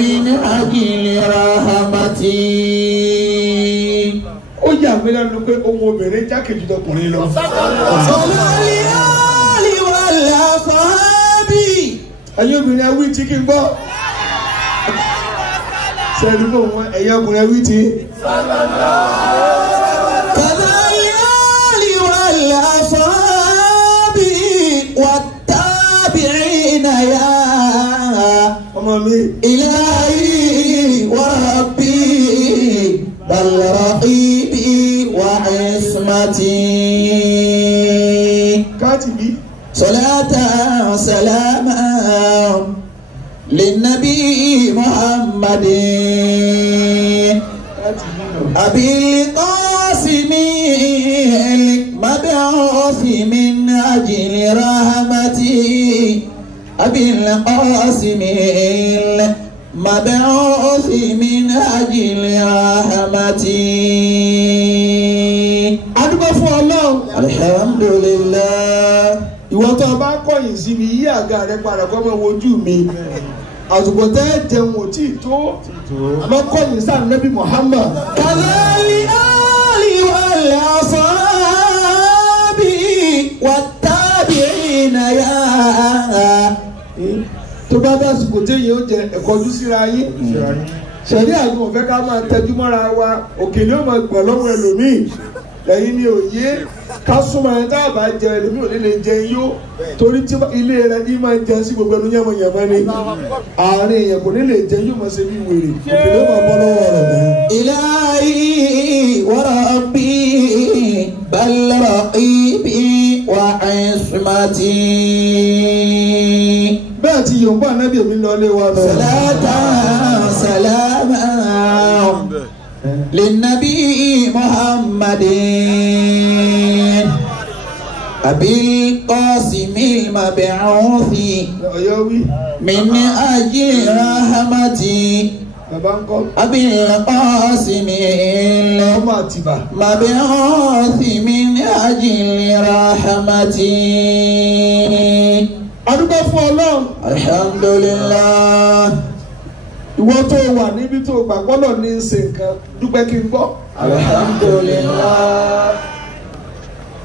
من أجل رحمتي. Ó yà mí lẹ́nu pé ohun obìnrin jákèjì ọkùnrin lọ. Sọlọ́lì wàlá fàábì. Ẹ̀yin obìnrin ẹ wí tí kí n gbọ́. Sẹ́ni bò wọ́n ẹ̀yin ọkùnrin ẹ wí tí. Kàdáyàlì wàlá fàábì wàtàbìrìnà yá. Ọmọ mi. Ilahi wa rabbi wal raqibi wa ismati. Kátìbí. صلاة سلاما للنبي محمد أبي القاسم المبعوث من أجل رحمتي أبي القاسم المبعوث من أجل رحمتي. الحمد لله. Ìwọ tó bá kọ̀yìn sí mi yí àga rẹ padà kọ́ mọ́ wojú mi. Àsìkò tẹ́ jẹun ò tí tó. Àmọ́ kọ̀yìn sáà Nábì Muhammad. Kàlálí àlì wàlá sàábì wàtàbíìnà yá. Tó bá dá àsìkò téèyàn ó jẹ ẹ̀kọ́jú síra yín. Ṣẹ̀rí àgùn òfẹ́ ká máa tẹjú mọ́ra wa. Òkèlè ó máa gbọ̀n lọ́wọ́ ẹlòmíì. Lẹ́yìn ní òye ká súnmọ́ ẹni tá a bá jẹ ẹlòmíì ò ní lè jẹ yó torí tí ilé rẹ ní máa ń jẹ sí gbogbo ẹnu yẹmọyẹmọ ni àárín èèyàn kò ní lè jẹ yó máa ṣe bí wèrè òkèlè ó máa bọ́ lọ́wọ́ rẹ̀ náà. Ilahi wa rabbi bal raqibi wa ismati. Bẹ́ẹ̀ tí Yorùbá Ànábì mi lọ lé wa lọ. Salatan salaman للنبي محمد أبي القاسم المبعوث من أجل رحمتي أبي القاسم المبعوث من أجل رحمتي. الحمد لله. Ìwọ tó wà níbi tó gbàgbọ́ lọ ní ṣe nǹkan dúpẹ́ kí n gbọ́. Alhamdulillah.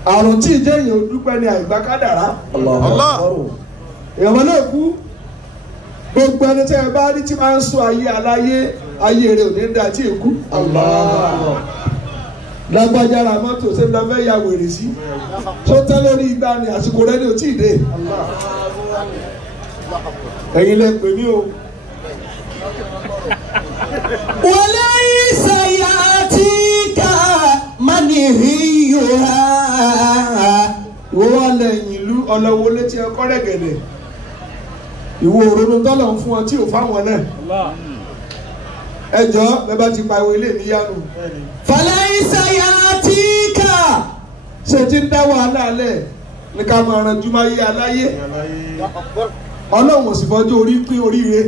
Àrùn tí ìjẹ́ èèyàn dúpẹ́ ní àìgbá kádàrá. Èèyàn náà kú. Gbogbo ẹni tí ẹ bá rí tí máa ń sọ ayé aláyé ayé rẹ̀ ò ní dá tí èkú. Lágbájá ra mọ́tò ṣé lọ fẹ́ ya wèrè sí. Tó tẹ́ lórí igbá ni àsìkò rẹ̀ ni ò tí ì dé. Ẹ̀yin lẹ pè mí o. وليس يأتيك منهيها. Ìwọ wá lẹ́yìn ìlú ọlọ́wọ́ létí ẹkọ́ rẹ̀gẹ̀dẹ̀. Ìwọ òróró tọ́lọ̀ ń fún ọ tí ò fáwọn náà. Ẹjọ́ bẹ́ẹ̀ bá ti pa ìwé ilé níyanu. فليس يأتيك. Ṣé tí ń dá wàhálà lẹ̀ ní ká máa ranjú máa yé aláyé? Ọlọ́run ò sì fọjú orí pín oríire.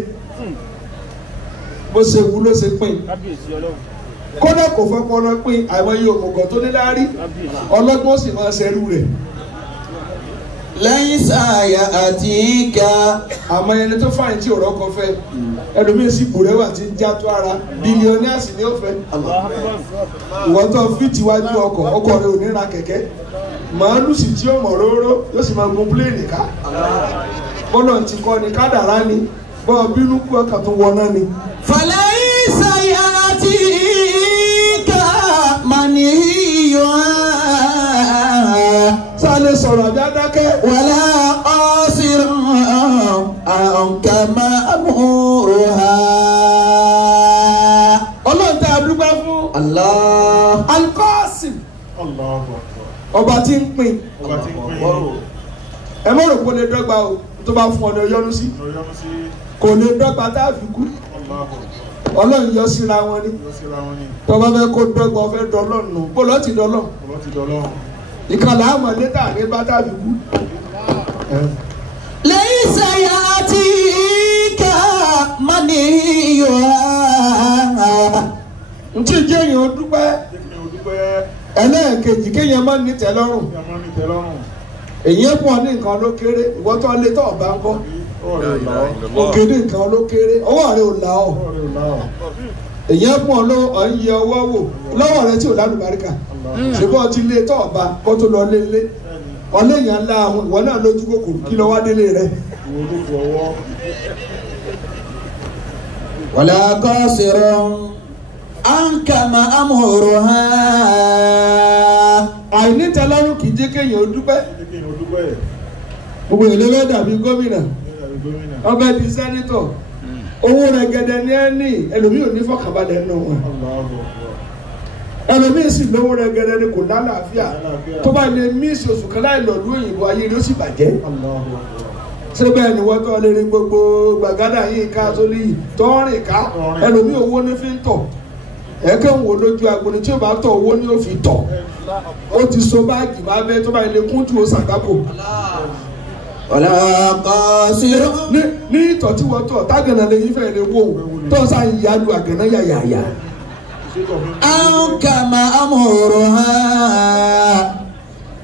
Bó ṣe wù ló ṣe pín. Kódà kò fẹ́ pọnà pín àìmọye òmùgọ̀ tó ní láárí. Ọlọ́gbọ́n sì máa ṣerú rẹ̀. ليس يأتيك. Àmọ́ ẹni tó fàyìn tí òrọ́ kan fẹ́ ẹlòmíín sì bùrẹ́wà tí ń já tó ara bílíọ̀nìàsì ni ó fẹ́. Ìwọ tó fi tiwájú ọkọ̀ rẹ̀ ò ní ra kẹ̀kẹ́. Màálù sì tí ó mọ̀ róró yóò sì máa gun pílẹ̀nì ká. Bọ́lá ti kọ́ ni kádàrá ni. Bọ́ọ̀ bínú kú ọkàn tó wọ náà ni. فليس يأتيك منهيها. Sálẹ̀ sọ̀rọ̀ àbí adákẹ́. ولا قاصر عنك مأمورها. Ọlọ́run tá a dúpẹ́ fún. الله. Al-Qasim. Ọba tí ń pín. Ẹ mọ̀ rò kó lè dọ́gba o tó bá fún ọ ní ọyọ́nú sí. Kò lè dọ́gba tá a fi kú. Ọlọ́run yọ síra wọn ni. Tọ́ba fẹ́ kó dọ́gba ọ fẹ́ dọ́lọ́run nù. Bó lọ́ ti dọ́lọ́run. Ìkànnì àmọ̀ létà ní bá tá a fi kú. ليس يأتيك منهيها. Ntí jẹ́ èèyàn dúpẹ́. Ẹlẹ́ẹ̀kejì kéèyàn máa ní tẹ́lọ́rùn. Èyí pọ̀ ní nǹkan ló kéré ìwọ tó lé tó ọ̀bá ń kọ́. òkèdè nǹkan ló kéré ọwọ́ rẹ ò là ọ́ èyí fún ọ ló ọ ń yẹ ọwọ́ wò lọ́wọ́ rẹ tí ò lálùbáríkà ṣùgbọ́n ti lé tọ́ ọba kó tó lọ lé ọlẹ́yìn ńlá àwọn ìwọ náà lójú kòkòrò kí lọ wá délé rẹ. ولا قاصر عنك مأمورها. àìnítẹ́lọ́rùn kì í jẹ́ kéèyàn ó dúpẹ́. gbogbo ìlera dàbí gómìnà ọbẹ̀ di sẹ́nitọ̀ owó rẹ̀ gẹ́gẹ́ ní ẹni ẹlòmíì ò ní fọkànbalẹ̀ nù wọn ẹlòmíì sì lówó rẹ̀ gẹ́gẹ́ ní kò lálàáfíà tó bá lè mísì oṣù kan láì lọ́ọ̀lù òyìnbó ayé ló sì bàjẹ́ síbẹ̀ ni wọ́n tọ́ lé ní gbogbo gbàgádà yìí ká tó lè tọ́rìn ká ẹlòmíì owó ní fi ń tọ̀ ẹ̀kẹ́ ń wò lójú agbóni tí ó bá tọ̀ owó ní ó fi tọ̀ ó ti so báàgì máa bẹ́ tó bá lè kún jù ó sàgbápò. ولا قاصر ní ìtọ̀ tí wọ́n tọ̀ tágànà lè yí fẹ́ lè wò tó sá ìyá lu àgànà yàyàyà. عنك مأمورها.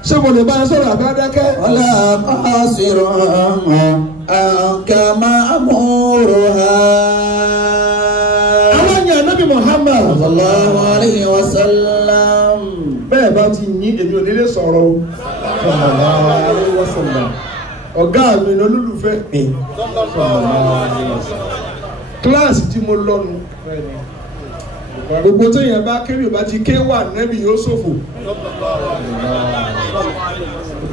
ṣé mo lè bá a sọ̀rọ̀ àbí adákẹ́. ولا قاصر عنك مأمورها. àwọn èèyàn Ànábì Muhammad sallallahu alayhi wa sallam. bẹ́ẹ̀ bá ti yín èmi ò ní lè sọ̀rọ̀ o. sallallahu alayhi wa sallam. ọ̀gá mi ní olólùfẹ́ mi. kíláàsì tí mo lọ nu gbogbo tó yẹn bá kébì bá ti ké wà nẹ́bí yóò ṣòfò.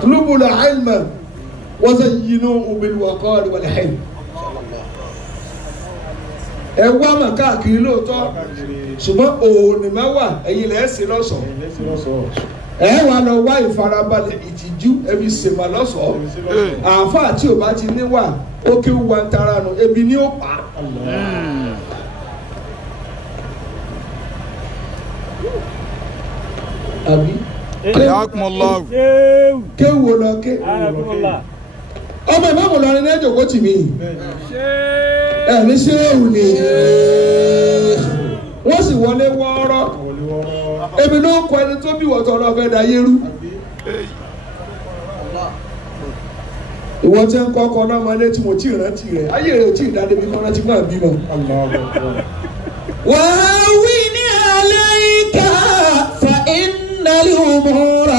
tulubul ilma wa zayyinuhu bil waqari wal hilm. ẹ wá mà káàkiri lóòótọ́ ṣùgbọ́n òòní mẹ́wàá ẹ̀yin lẹ́ẹ̀ sí lọ́sọ̀ọ́ ẹ wà lọ wá ìfarabalẹ̀ ìtìjú ẹbí sèmà lọ́sọ̀ọ́ àáfàá tí ò bá ti níwà ó kí wà ń tara nù ebi ní ó pa. àbí kéwò lọ ké ọmọ ìmọ̀mù lọrin ní ẹjọ́ kó tì mí ẹ̀mí ṣéwù ni wọ́n sì wọlé wọ́ọ́rọ́ ebi ló ń kọ ẹni tó bí wọ́tọ̀ ọ̀rọ̀ fẹ́ da yérú ìwọ tí ń kọ́ ọkọ náà máa lé tí mo tí ì rántí rẹ̀ ayé rẹ̀ ò tí ì dá débi kọ́ná tí máa bímọ. وهون عليك فإن الأمور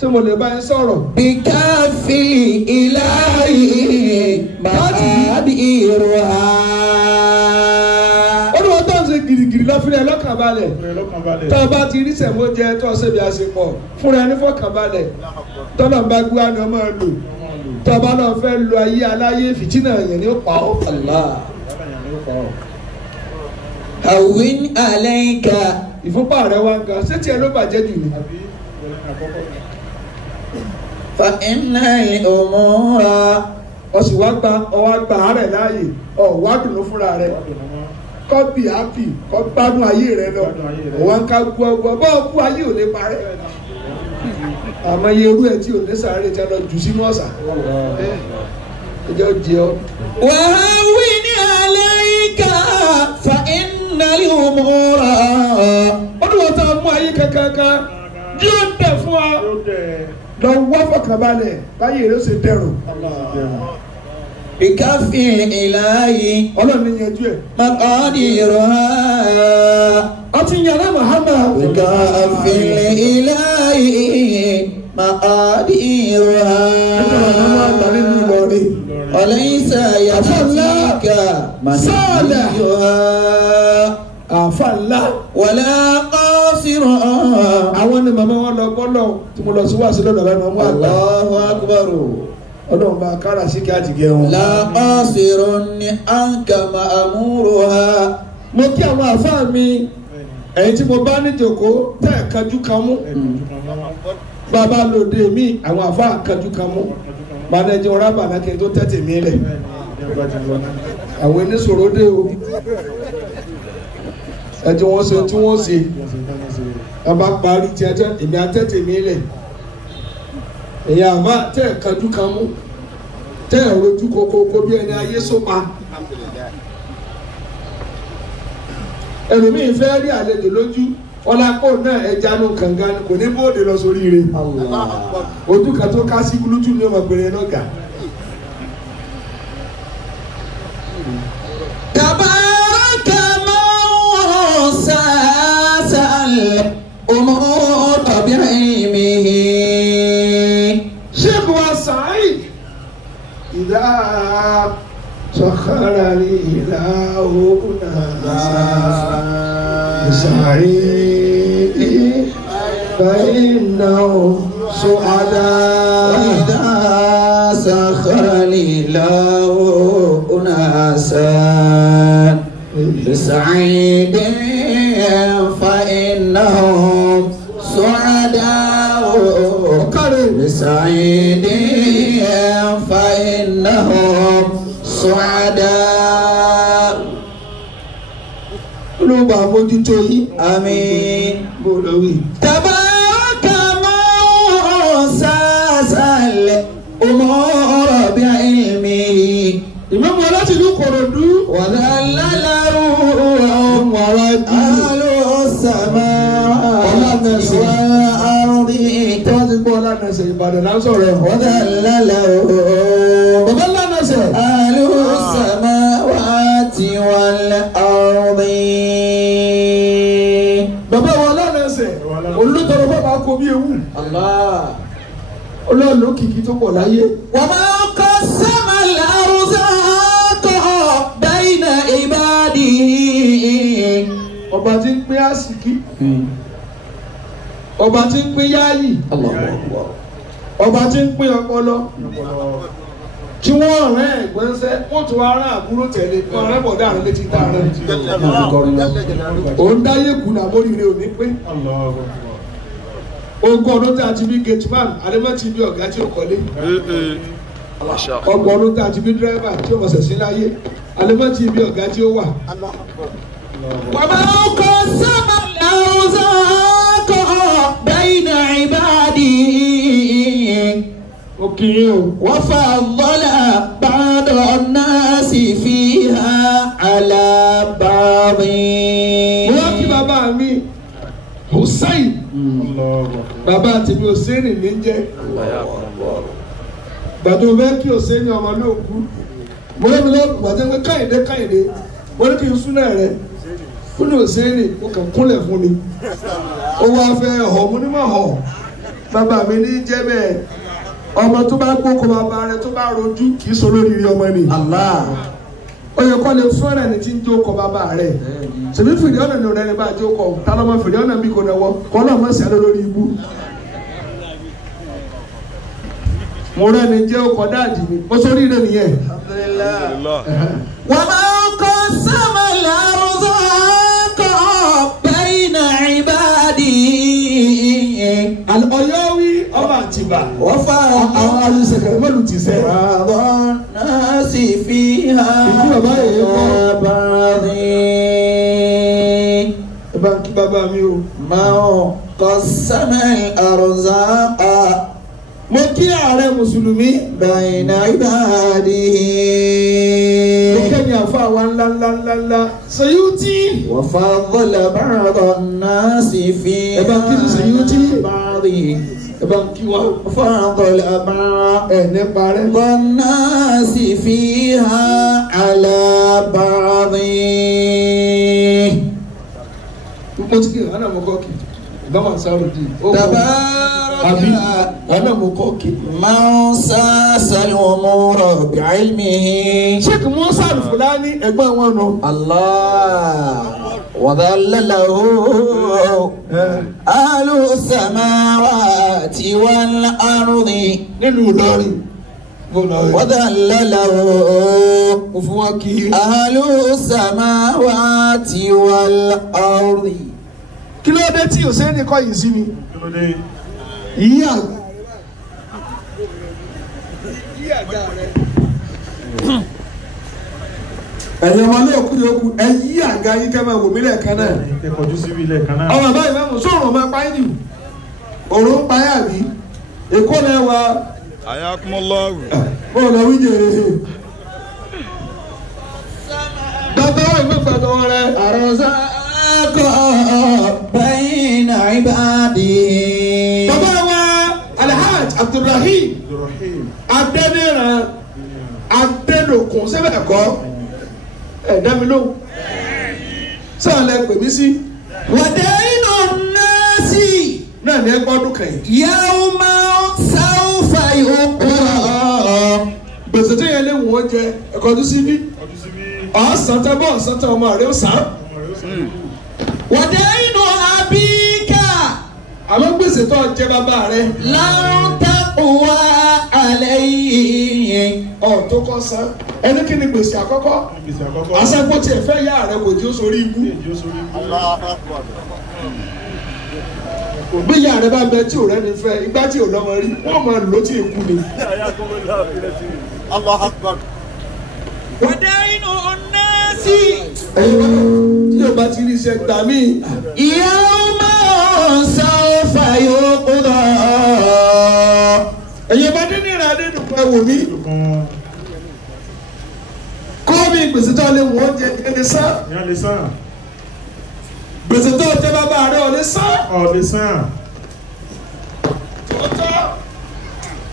ṣé mo lè bá yín sọ̀rọ̀. بكف الإله مقاديرها. olùwọ́ tó ń ṣe gìrìgìrì lọ fúnra ẹ lọ́kànbalẹ̀ tó o bá ti rí sẹ̀mó jẹ tó o ṣe bí a ṣe pọ̀ fúnra ẹ ní fọkànbalẹ̀ tọ́nà bá gbé àná máa lò tó o bá lọ fẹ́ lo ayé aláyé fìtínà yẹn ní ó pa ọ́. هون عليك ìfúnpá rẹ wá ń ga ṣé tiẹ̀ ló bàjẹ́ jù ní. فإن الأمور ọ̀sùn wá gba àárẹ̀ láàyè ọ̀wá dùnú fúnra rẹ̀ kọ́ bí happy kọ́ gbádùn ayé rẹ̀ lọ òwá ń ká gbọ́ bọ́ọ̀ kú ayé ò lè parẹ́ àmọ́ iye irú ẹ̀ tí ò ní sàárè tí a lọ jù sínú ọ̀sà ẹjọ́ jẹ ọ́. وهون عليك فإن الأمور ó ní wọ́n tá a mú ayé kankan yóò dẹ̀ fún wa lọ wá fọkànbalẹ̀ báyìí èrè ṣe dẹrùn. بكف الإله ọlọ́run ní yanjú ẹ̀. مقاديرها. ọtí yàrá Muhammad. بكف الإله مقاديرها. وليس يفتيك مسيحها àfa ńlá. ولا قاصر. àwọn ni màmá wọn lọ gbọ́dọ̀ tí mo lọ sí wàásù lọ́dọ̀ bá máa mú àgbà. الله أكبر. ọlọ́run bá kára sí kí á ti gẹ wọn. لا قاصر عنك مأمورها. mo kí àwọn àfa mi ẹ̀yin tí mo bá níjòkó tẹ́ ẹ̀ kanjú kan mú. bàbá lòdì mi àwọn àfa kanjú kan mú. bàdẹ́jẹ́ ọ̀rá bàdá kí n tó tẹ́tẹ̀ mí lẹ̀. àwọn oníṣòro dé o. ẹjọ́ wọn ṣe tí wọ́n ṣe. bàbá parí tí ẹjọ́ èmi àtẹ́tẹ̀ mí lẹ̀. èyí àmà tẹ́ ẹ̀ kanjú kan mú. tẹ́ ẹ̀ rojú kókókó bí ẹni ayé sópa. ẹlòmíín fẹ́ rí àlejò lójú ọlápò náà ẹja nù kànga kò ní bóde lọ sórí rẹ̀ ojú kan tó ká sí gúlútù ní ọmọbìnrin náà gà سخر الإله ناسا بسعيد فإنه سعداء وإذا سخر الإله أناسا بسعيد فإنهم سعداء بسعيد فإنهم سعداء ló bá mójútó yín. آمين. bó lọ wí. تبارك من ساس الأمور بعلمه ìmọ̀mù láti ìlú Ìkòròdú. وذلله أهل السماوات والأرض tọ́jú gbọ́ lánàṣẹ Ìbàdàn lásọ̀rọ̀ ẹ̀. وذلله bàbá lánàṣẹ. أهل السماوات والأرض. bàbá wọn lánàṣẹ. olùtọ̀rọ̀ bàbá kò bí ewu. الله. olóòlù kìkì tó pọ̀ láyé. وما قسم الأرزاق بين عباده. ọba tí ń pín àsìkí. ọba tí ń pín yáàyì. الله أكبر. ọba tí ń pín ọpọlọ. tí wọ́n rẹ́ ẹ̀gbọ́nsẹ́ wọ́n tún wá rán àbúrò tẹ̀lé wọ́n rẹ́ bọ̀dá rẹ létí tá a rẹ. òun dáyé kùnà móríire òní pé. ogún ọdún tí a ti bí gateman àdèmọ́ ti bí ọ̀gá tí ó kọ́lé. ọgbọ̀n ọdún tí a ti bí dírẹ́fà tí ó mọ̀sẹ̀ sí láyé àdèmọ́ ti bí ọ̀gá tí ó wà. وما قسم الأرزاق بين عباده. òkìyìn o. وفضل بعض الناس فيها على بعض. mo wá kí bàbá mi Hussein bàbá tèmi Hussein ní jẹ́ gbàdúrà bẹ́ẹ̀ kí Hussein ọmọ náà kú mo lé mi lọ́ọ́ gbàdúrà pé káyìndé mo ní kí n súnà rẹ fún ní Hussein mo kàn kúnlẹ̀ fún ni ó wá fẹ́ họ mo ní mà họ bàbá mi ní jẹ́ bẹ́ẹ̀ ọmọ tó bá gbókò bàbá rẹ tó bá rojú kì í sọ lórí ọmọ ni. Allah. ó yẹ kó lè fún ẹni tí ń jókòó bàbá rẹ ṣèbí fìdí ọ̀nà ni ọ̀nà bá jókòó ta ló mọ fìdí ọ̀nà bí kò náwó kọ́ náà mọ̀ sí ẹ lórí ibú. mo rẹ́ni jẹ́ ọkọ̀ dáàdì mi mo sọ orí rẹ nìyẹn. وما قسم الأرزاق بين عباده. Ọ̀yọ́wí ọba Àtìbà وفضل àwọn alùsẹ̀kẹ̀rẹ̀ mọ́lù ti sẹ́. بعض الناس فيها على بعض. ẹ bá ń kí bàbá mi o. ما قسم الأرزاق mo kí ààrẹ mùsùlùmí. بين عباده. mo kẹ́yìn àfa àwa ńláńláńláńlá Sayuti. وفضل بعض الناس فيها ẹ bá ń kí Sayuti. بعض. ẹ bá ń kí wa. وفضل بعض ẹ nípa rẹ. الناس فيها على بعض. mo ti kí àná mo kọ́ kí báwa sáré di. àbí àná mo kọ́ kí. من ساس الأمور بعلمه. Sheikh Musa Al-Fulani ẹgbẹ́ wọn nù. الله. وذلله أهل السماوات والأرض. nílùú Ìlọrin. وذلله mo fún wa kí. أهل السماوات والأرض. kí ló dé tí Hussein kọ́ yìí sí mi. yíyá. ẹ̀yin ọmọ náà kú yòókù ẹ yí àga yín kẹ́ máa wò mí lẹ́ẹ̀kan náà. ọmọ báyìí máa mú sóòrùn máa pa yín nì òòrùn pa yà mí èkó náà wá. ayakumullahu. ó lọ wí jèrè. bàbá wa ìwé ìgbàdàn wọn rẹ. الرزاق بين عباده. bàbá wa Alhaj Abdulrahim Adeniran Adenokun sẹ́bẹ̀ ẹ̀kọ́ ẹ̀dámi lóhùn sáà lẹ pè mí sí. ودين الناس náà ní ẹgbẹ́ ọdún kan yìí. يوم سوف يقرأ. gbèsè tó yẹ lé wọ́n jẹ ẹ̀kọ́ ọdún sí bí. ọ̀sán tẹ́ bọ́ ọ̀sán tẹ́ ọmọ rẹ̀ ó sàn. ودين أبيك àmọ́ gbèsè tó jẹ bàbá rẹ̀. لن تقوى عليه. tó kọ́ san ẹni kí ni gbèsè àkọ́kọ́. aṣáájú tiẹ̀ fẹ́ yá rẹ̀ kò tí ó sórí ibú. bí ìyá rẹ̀ bá bẹ tí ò rẹ́ni fẹ́ igbá tí ò lọ́mọ rí wọ́n máa lò tí èkú ni. ودين الناس tí yóò bá ti rí iṣẹ́ gbà mí. يوم سوف يقضى. ẹ̀yin bá dín ní ìrìn àdé dùnkún ẹ wò mí. kọ́ mi gbèsè tó lè wọ́n jẹ ẹni sán. gbèsè tó jẹ bàbá rẹ̀ ò lè sán.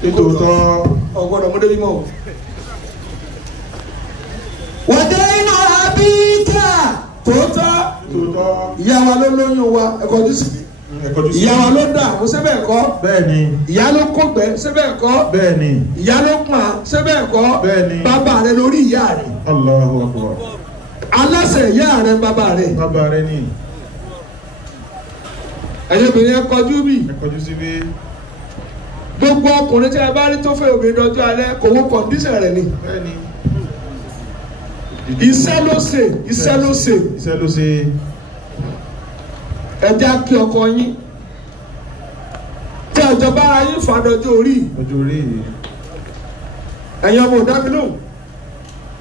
Nítòótọ́. ọ̀gbọ́dọ̀ mú débi mọ́. ودين أبيك tòótọ́ ìyá wa ló lóyún wa ẹ̀kọ́ tó sì. ìyá wa ló dà ó ṣe bẹ́ẹ̀ kọ́. Bẹ́ẹ̀ni. ìyá ló kógbẹ́ ṣe bẹ́ẹ̀ kọ́. Bẹ́ẹ̀ni. ìyá ló pọ̀n ṣe bẹ́ẹ̀ kọ́. Bẹ́ẹ̀ni. bàbá rẹ̀ lórí ìyá rẹ̀. Allahu Akbar. aláṣẹ ìyá rẹ̀ bàbá rẹ̀. Bàbá rẹ̀ ni. ẹ̀yin obìnrin ẹ kọjú bí. Ẹ kọjú síbí. gbogbo ọkùnrin tí a bá rí tó fẹ́ obìnrin dọjọ́ alẹ́ kò wọ́n kọ̀ǹdíṣàn rẹ̀ ni. Bẹ́ẹ̀ni. iṣẹ́ ló ṣe. Iṣẹ́ ló ṣe. ẹ já kí ọkọ yín tí àjọba yín fàdọjọ́ orí. Ọjọ́ orí. ẹ̀yin ọmọ òdáminú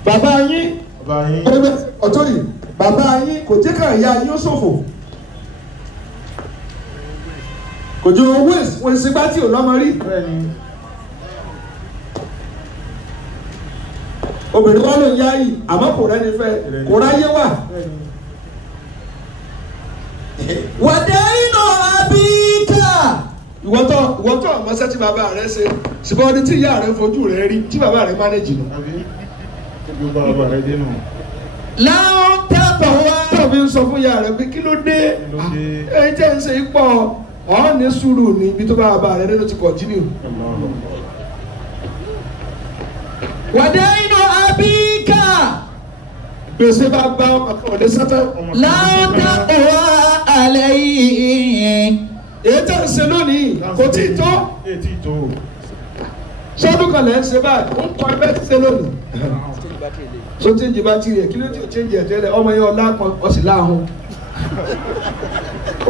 bàbá yín ọ̀tọ́ yìí bàbá yín kò jẹ́ ká ìyá yín ó ṣòfò. kò jẹ́ owó wọ́n ṣe bá tí ò lọ́mọ rí. Bẹ́ẹ̀ni. obìnrin wọn ló ń yá yìí àmọ́ kò rẹ́ni fẹ́ kò ráyé wà. ودين أبيك ìwọ́tọ̀ ọmọ sẹ́tì bàbá rẹ ṣe ṣùgbọ́n ọdún tí ìyá rẹ fojú rẹ rí tí bàbá rẹ mánéjì nù. Àbí? Gbogbo bàbá rẹ̀ dénú. لن تقوى. tó fi ń sọ fún ìyá rẹ pé kí ló dé ẹ̀yin tẹ́ ń ṣe ipò ọ̀ ní sùúrù ní ibi tó bàbá rẹ ló ti kọ̀ntínú. ودين أبيك gbèsè bá gbá ọkọ̀ ọ̀dẹ sátán. لن تقوى عليه. èyí tẹ́ ń ṣe lónìí kò tí ì tó Ètí tó. sọ́dún kan lẹ́ ń ṣe báyìí ó ń kọ́ ẹgbẹ́ ti ṣe lónìí. so change bá tirẹ̀ kí ló ti change ẹ̀ tẹ́lẹ̀ ọmọ yẹn ọ̀la kan ọ̀sìn láàhùn.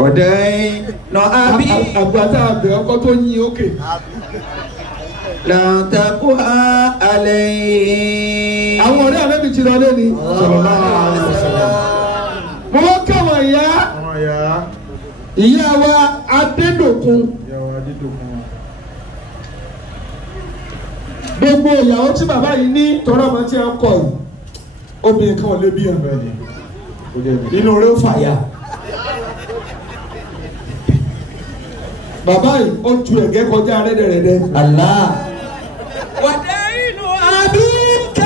ودين أبيك àgbàtà àbẹ̀ ọkọ tó yin òkè. لن تقوى عليه. àwọn ọ̀rẹ́ àbẹ́bí ti lọ lé ni. mo wá káwọn ìyá Àwọn àyà. ìyá wa Adédòkun Ìyàwó Adédòkun. gbogbo ìyàwó tí bàbá yìí ní tọrọ ọmọ tí ẹ ń kọ yìí obìnrin kan ò lè bí ẹ. Bẹ́ẹ̀ni. Ó jẹ́ mi. inú rẹ̀ ó fàyà. bàbá yìí ó ju ẹ̀gẹ́ kọjá rẹ́dẹ̀rẹ́dẹ́. الله. ودين أبيك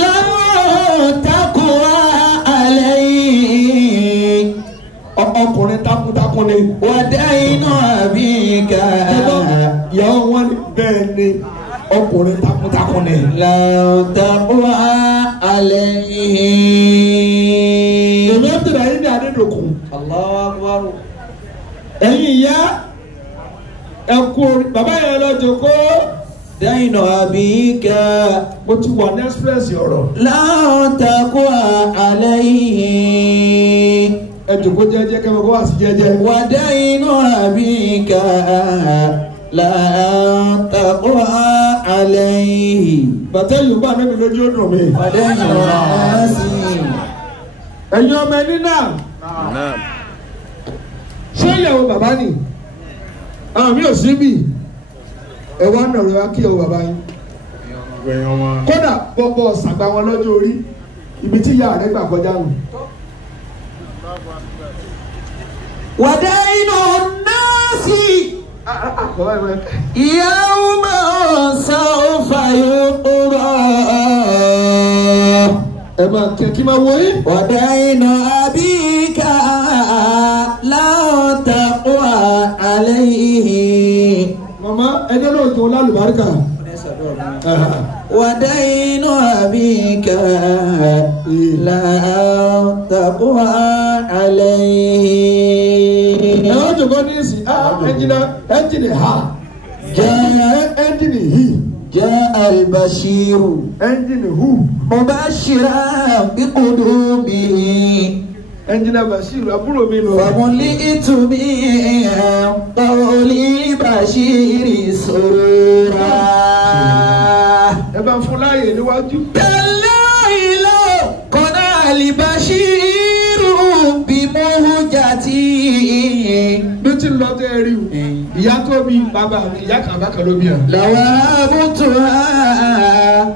لن تقوى عليه. ọkùnrin takuntakun ni. ودين أبيك ìyàwó wọn ni bẹ́ẹ̀ ni ọkùnrin takuntakun ni. لن تقوى عليه. èmi ẹ̀ tẹ̀lé ayé ní Adédòkun. الله أكبر. ẹ̀yin ìyá ẹ kú orí bàbá yẹn lọ jókòó. دين أبيك mo ti wà ní express ọ̀rọ̀. لن تقوى عليه. ẹ jókòó jẹ́jẹ́ kẹ́mi kó wá sí jẹ́jẹ́. ودين أبيك لن تقوى عليه. bàtẹ́ yorùbá níbi lójú ó dùn mí. ودين الناس ẹ̀yin ọmọ ẹni náà ṣé ìyàwó bàbá ni àwọn mi ò sí bì ẹ wá nàró wá kí ìyàwó bàbá yín. Gbẹ̀yìn ọmọ. kódà bọ́bọ́ ṣàgbà wọn lọ́jọ́ orí ibi tí ìyá rẹ̀ gbà kọjá nù. ودين الناس يوم سوف يقضى. ẹ máa kí máa wọ yín. ودين أبيك لا تقوى عليه. màmá ẹjọ́ náà tó lálùbáríkà. ودين أبيك لا تقوى عليه. ẹ̀rọ jòkó ní ìsìn ẹ́ńjìnì ha ẹ́ńjìnì hì جاء البشير ẹ́ńjìnì hù مبشرا بقدومه ẹnjìnà Bashir àbúrò mi lọ. فملئت من قول البشير سرورا. ẹ bá fún láàyè níwájú. تالله لو قنع البشير بمهجتي. bí tí ń lọ tẹ́ ẹ rí o ìyá tó bí bàbá mi ìyá kan bákan ló bí ẹ. لوهبتها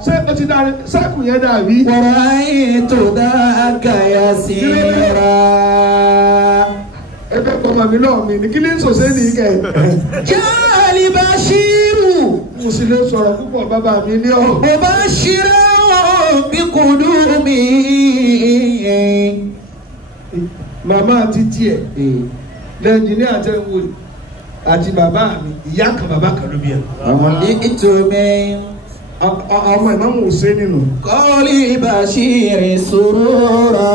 ṣé o ti dáre sáàkù yẹn dàbí. ورأيت ذاك يسيرا. ẹ fẹ́ pọ̀ màmí náà mi ní kí ní sòsé ní kẹ́ ẹ̀. جاء البشير mo sì lè sọ̀rọ̀ púpọ̀ bàbá mi ní ọ̀. مبشرا بقدومه. màmá àti tiẹ̀ lẹ́ńjìnì àtẹ̀wò àti bàbá mi ìyá kan bàbá kan ló bí ẹ. فملئت من ọmọ ìmáàmù Hussein nínú. قول البشير سرورا.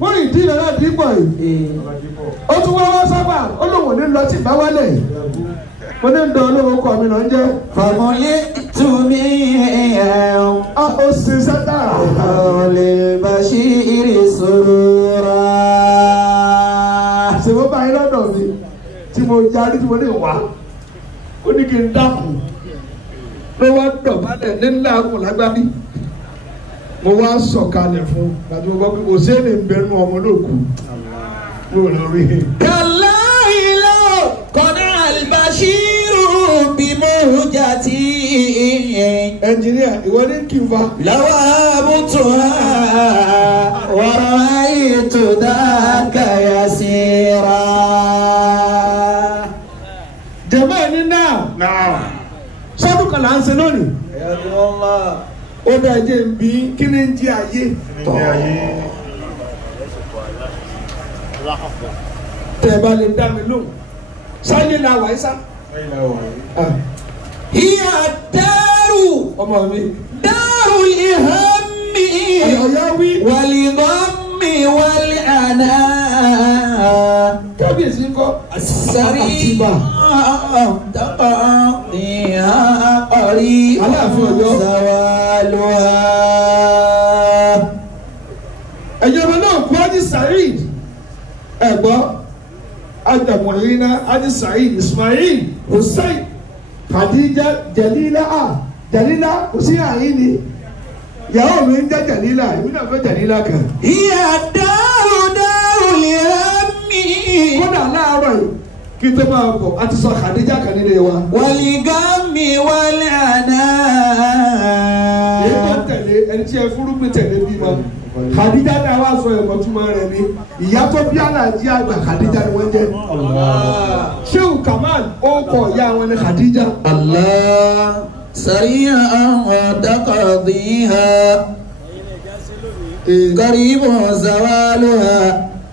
Muyideen náà dípò yìí. ó tún wá sábà ó lóun ò ní lọ sí ìbáwálẹ̀ yìí. mo ní ń dán olówó kọ mi náà ń jẹ́. فملئت من ó sì sẹ́tà. قول البشير سرورا. ṣèwọ́ báyìí lọ́dọ̀ mi tí mo yarí tí mo ní wá ó ní kí n dákun ló wá dọ̀bálẹ̀ nílá àgùn lágbábí mo wá sọ̀kalẹ̀ fún àti mo gbọ́ pé òṣèlú ń bẹnu ọmọ lóòkù mo lọ rí i. تالله لو قنع البشير بمهجتي. ẹnjìníà ìwọ ní kí n fa. لوهبتها ورأيت ذاك يسيرا. jẹ̀mọ́ ẹni náà sọ́dún kan là ń ṣe lónìí. ó dá ẹjẹ́ ń bí kí ni ń jí ayé. tẹ̀ bá lè dá mi lóhùn sáyé la wà ísá. هي الدار ọmọ mi. دار الهم ọ̀yọ́ wí. والغم والعناء. kábíyèsí kọ́. السريع تقضيها قريب زوالها. ẹ̀yin ọmọ náà kú Haji Saheed ẹ̀gbọ́ ajamọ̀lẹ́yìnà Haji Saheed Ismail Hussein Khadija Jalila kò sí àyín ni ìyàwó mi ń jẹ́ Jalila èmi náà fẹ́ Jalila kan. هي الدار دار الهم kódà láàárọ̀ yìí kí n tó máa bọ̀ a ti sọ Khadija kan nílé wa. والغم والعناء. èyí tó tẹ̀lé ẹni tí ẹ fúrúgbìn tẹ̀lé bí ma Khadija náà wá sọ ẹ̀mọ́ túmọ̀ rẹ̀ ni ìyá tó bí aláàjì àgbà Khadija ni wọ́n jẹ́. Shehu Kamal ó kọ ìyá wọn ní Khadija. الله سريعا تقضيها قريب زوالها.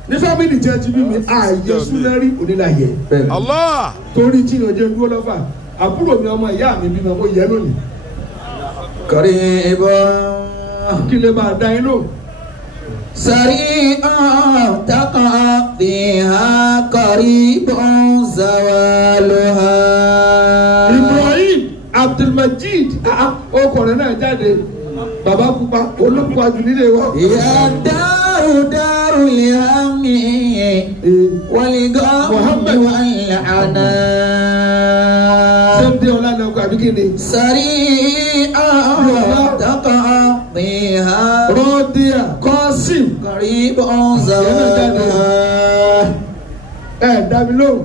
ní fámìlì tí ẹ ti bí mi ààyè súnlẹ́rì onílàyẹ. Allah. torí tí ìyànjẹ dúró lọ́fà àbúrò mi ọmọ ìyá mi bímọ mo yẹ lónìí. قريب kí lè máa dá yín lò. سريعا تقضيها قريب زوالها. Ibrahim Abdulmajid ọkùnrin náà jáde bàbá pupa olókùn ajùnílé wa. يا دار دار الهم والغم والعناء. sẹ́ńdé ọ̀làdàkọ̀ àbíkíni. سريعا تقضيها Rọ́díà Kọ́sìm. قريب زوالها. dàbí lóhùn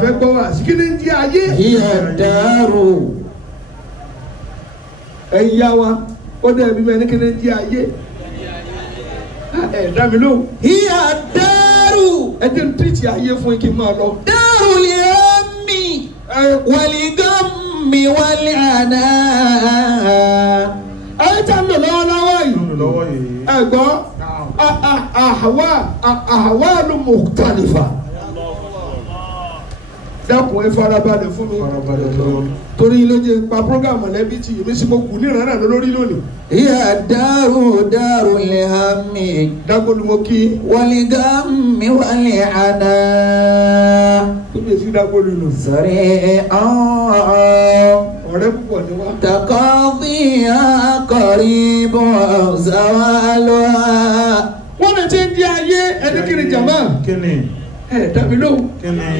fẹ́ gbọ́ wá sí kí ni ń di ayé. هي الدار ẹ̀yà wa ó dẹ̀ bí mẹ́ni kí ni ń di ayé. dàbí lóhùn. هي الدار ẹ jẹ́ n tírìtì ayé fún yín kí n máa lọ. دار الهم والغم والعناء. ẹ jẹ́ ń lò lọ́wọ́lọ́wọ́ yìí. ẹ gbọ́ ahwa lu mukhtalifa. dákun ẹ farabalẹ̀ fún mi farabalẹ̀ lọ. torí ilé jẹ́ pa program mọ̀lẹ́bí tí èmi sì mo kù ní ìrànlẹ́ lórí lónìí. هي الدار دار الهم dágbólu mo kí والغم والعناء tó bí èsì dágbólu lò. سريعا ọ̀rẹ́ púpọ̀ ni wá. تقاضيها قريب زوالها. wọ́n lè ti ń di ayé ẹni kiri jàmá. kíni ẹ dàbí lóhùn. kíni.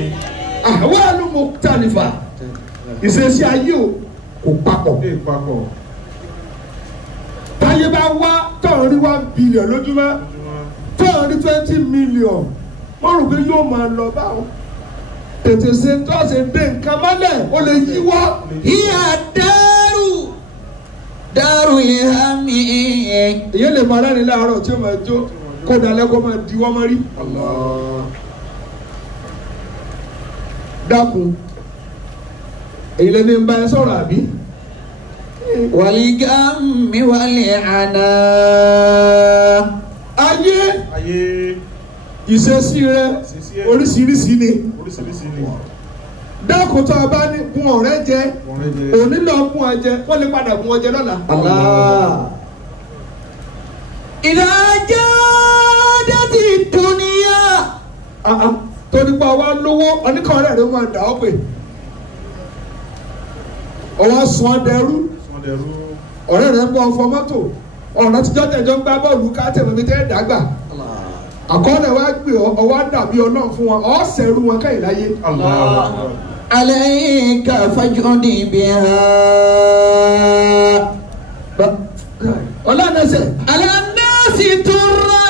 àwọn àlùmọ̀ tàlífà ìṣesí ayé o kò papọ̀. ẹ papọ̀. táyé bá wá tọ̀hún rí 1 billion lójúmọ́ tọ̀hún rí 20 million wọ́n rò pé yóò máa lọ báwọn. tètè ṣe tó ṣe dé nǹkan mọ́lẹ̀ ó lè yíwọ́. هي الدار دار الهم. èyí lè máa rẹ́rìn láàárọ̀ tí ó máa jó kó dalẹ́ kó máa di wọ́n mọ́ rí. dákun èyí lè ní bá ẹ sọ̀rọ̀ àbí. والغم والعناء. ayé ayé ìṣesí rẹ oríṣiríṣi ni. oríṣiríṣi ni. dákun tó o bá ní gun ọ̀rẹ́ jẹ ọ̀rẹ́ jẹ. òní lọ gun ọ jẹ wọ́n lè padà gun ọ jẹ lọ́la. الله. إذا جادت الدنيا. torí pé ọwọ́ lówó oníkan rẹ̀ ló máa dà ọ́ pé ọwọ́ sùn ọ́ dẹrú sọdẹ̀rú. ọ̀rẹ́ rẹ̀ ń bọ́ ọfọ mọ́tò ọ̀nà tíjọ́ tẹ̀jọ́ ń gbá bọ́ọ̀lù ká tẹ̀lé mi tẹ́ dàgbà àkọọ́lẹ̀ wa gbé ọwọ́ dàbí ọlọ́run fún wọn ọ̀ sẹ́rù wọn káyìn láyé. عليك فاجعد بها. ọlọ́nàṣẹ́ على الناس ترا.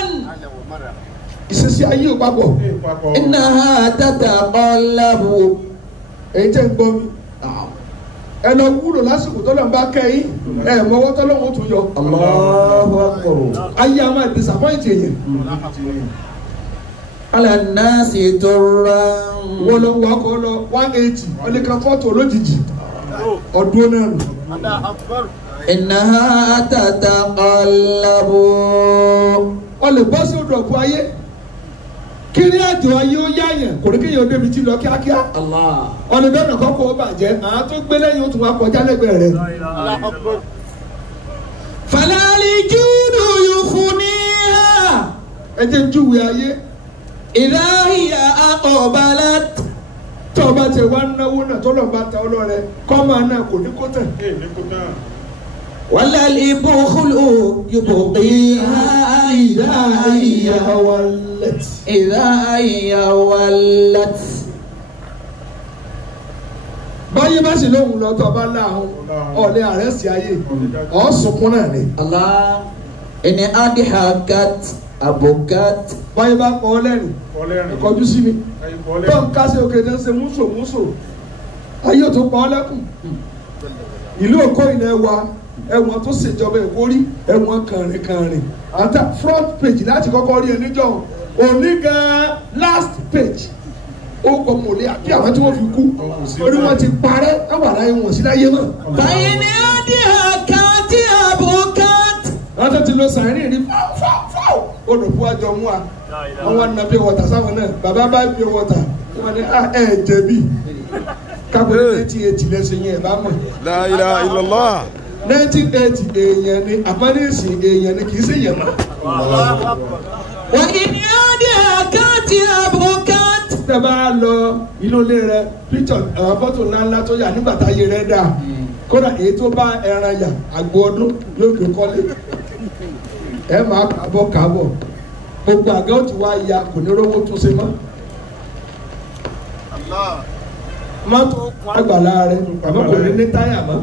ìṣesí ayé ò papọ̀ ẹ papọ̀. إنها تتقلب. èyí tẹ́ ń gbọ́ mi ẹ lọ wúlò lásìkò tó lọ́n bá kẹ́yìn ẹ mọ́wọ́ tó lọ́wọ́ tún yọ. الله أكبر. ayé a máa disappoint èèyàn. على الناس ترا. wọ́n lọ wá kọ́ lọ 180 ọ̀lẹ́kan fọ́tò lójijì ọdún náà nù. إنها تتقلب. ọ lè bọ́ sí odò ọ̀pọ̀ ayé kiri àjò ayé ó yáyàn kò ní kéèyàn débi tí lọ kíákíá الله. ọ̀nà bẹ́ẹ̀ náà kọ́kọ́ ó bàjẹ́ àwọn tó gbé lẹ́yìn ó tún wá kọjá lẹ́gbẹ̀ẹ́ rẹ̀. فلا الجود يفنيها. ẹ jẹ́ júwe ayé إذا هي أقبلت. tó o bá tẹ wá náwó náà tó lọ́ọ́ bá ta ọlọ́rẹ kọ́ máa náà kò ní kó tẹ̀. ẹ ní kó náà. ولا البخل يبقيها إذا هي ولت. إذا هي ولت. báyé bá sì lóhùn lọ tó o bá láhùn ọ̀lẹ́ àrẹ́sì ayé ọ̀ sunkún náà ni. الله. إن أضحكت أبكت. báyé bá pọ̀ ọ́ lẹ́rìn ọlẹ́rìn. kọjú sí mi ayé tó ọlẹ́rìn. ń kásẹ̀ òkè tó ń ṣe múṣòmúṣò ayé ò tó pa ọ́ lẹ́kùn. ìlú Èkó ilẹ̀ wa ẹ̀wọ̀n tó ṣèjọba Èkó rí ẹ̀wọ̀n kànrìnkànrìn àti front page láti kọ́kọ́ rí ẹni jọ òní gan last page ó kọ mọ̀lẹ́ àbí àwọn tí wọ́n fi kú orí wọn ti parẹ́ káwà láyé wọn sí láyé mọ́. فإن أضحكت أبكت. wọ́n tó ti lo sàárín rí fáwọ́ odò fún àjọ mú wa wọ́n wá na pure water sáwọn náà bàbá bá pure water wọ́n ní ẹ̀ jẹ̀bi kápẹ́ 1980 lẹ́sẹ̀ yẹn ẹ̀ bá mọ̀. La ilaha illallah. 1980 èèyàn ni àmọ́nìsì èèyàn ni kì í ṣe yẹn mọ́. وإن أضحكت أبكت. tẹ́ bá lọ inú ilé rẹ picture àwọn fọ́tò ńláńlá tó yà nígbà táyé rẹ dà kódà èyí tó bá ẹran yà àgbo ọdún yóò gbé kọ́lé ẹ máa kábọ̀ gbogbo àga ó ti wá ya kò ní rówó tún ṣe mọ́. mọ́tò àgbàlá rẹ àmọ́ kò ní ní táyà mọ́.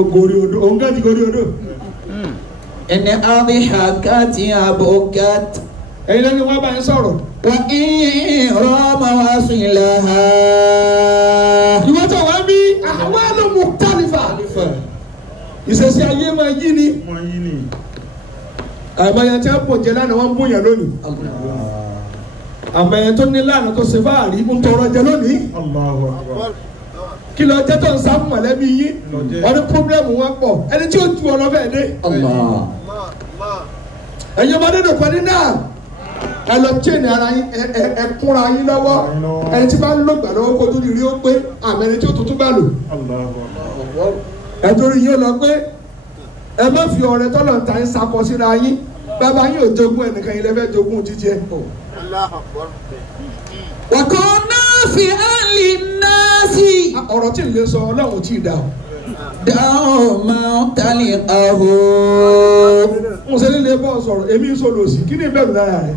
ogori odò òun gẹ́gẹ́ gori odò. إن أضحكت أبكت. ẹ̀yin lẹ́ni wọ́n bá yín sọ̀rọ̀. وإن رام وصلها. ìwọ́n tó wá bí àwọn àlọ́mù tálífà. ìṣesí ayé máa yí ni. wọ́n yí ni. àmọ̀yẹ tí wọ́n bò jẹ́ lánàá wọ́n ń bò yẹn lónìí. àmọ̀yẹ tó ní lánàá tó ṣe fáàrí ń tọrọ jẹ lónìí. Allahu Akbar. kí lọ jẹ́ tó ń sá fún mọ̀lẹ́bí yín. wọ́n ní pọ́blẹ́mù wọn pọ̀ ẹni tí ó ju ọ lọ́fẹ̀ẹ́ dé. الله. ẹ̀yin ọmọdé dòkọ́ ní náà. ẹ lọ chain ara yín ẹ kúnra yín lọ́wọ́ ẹni tí bá ń lò gbà lọ́wọ́ kó tó di rí ó pé àmì ẹni tí ó tuntun bá lò ẹ torí yín ó lọ pé ẹ má fi ọ̀rẹ́ tọ́lọ̀ ń ta ń sakọ síra yín bàbá yín ò jogún ẹnìkan yín lẹ́fẹ̀ẹ́ jogún jíjẹ. وكنا في أهل الناس ọ̀rọ̀ tí ń lè sọ ọlọ́run tí ì dá o. دوما تلقاه mo ṣe nílé bọ́ sọ̀rọ̀ èmi ń sọ̀rọ̀ sí kí ni ìbẹ̀rù lára rẹ̀.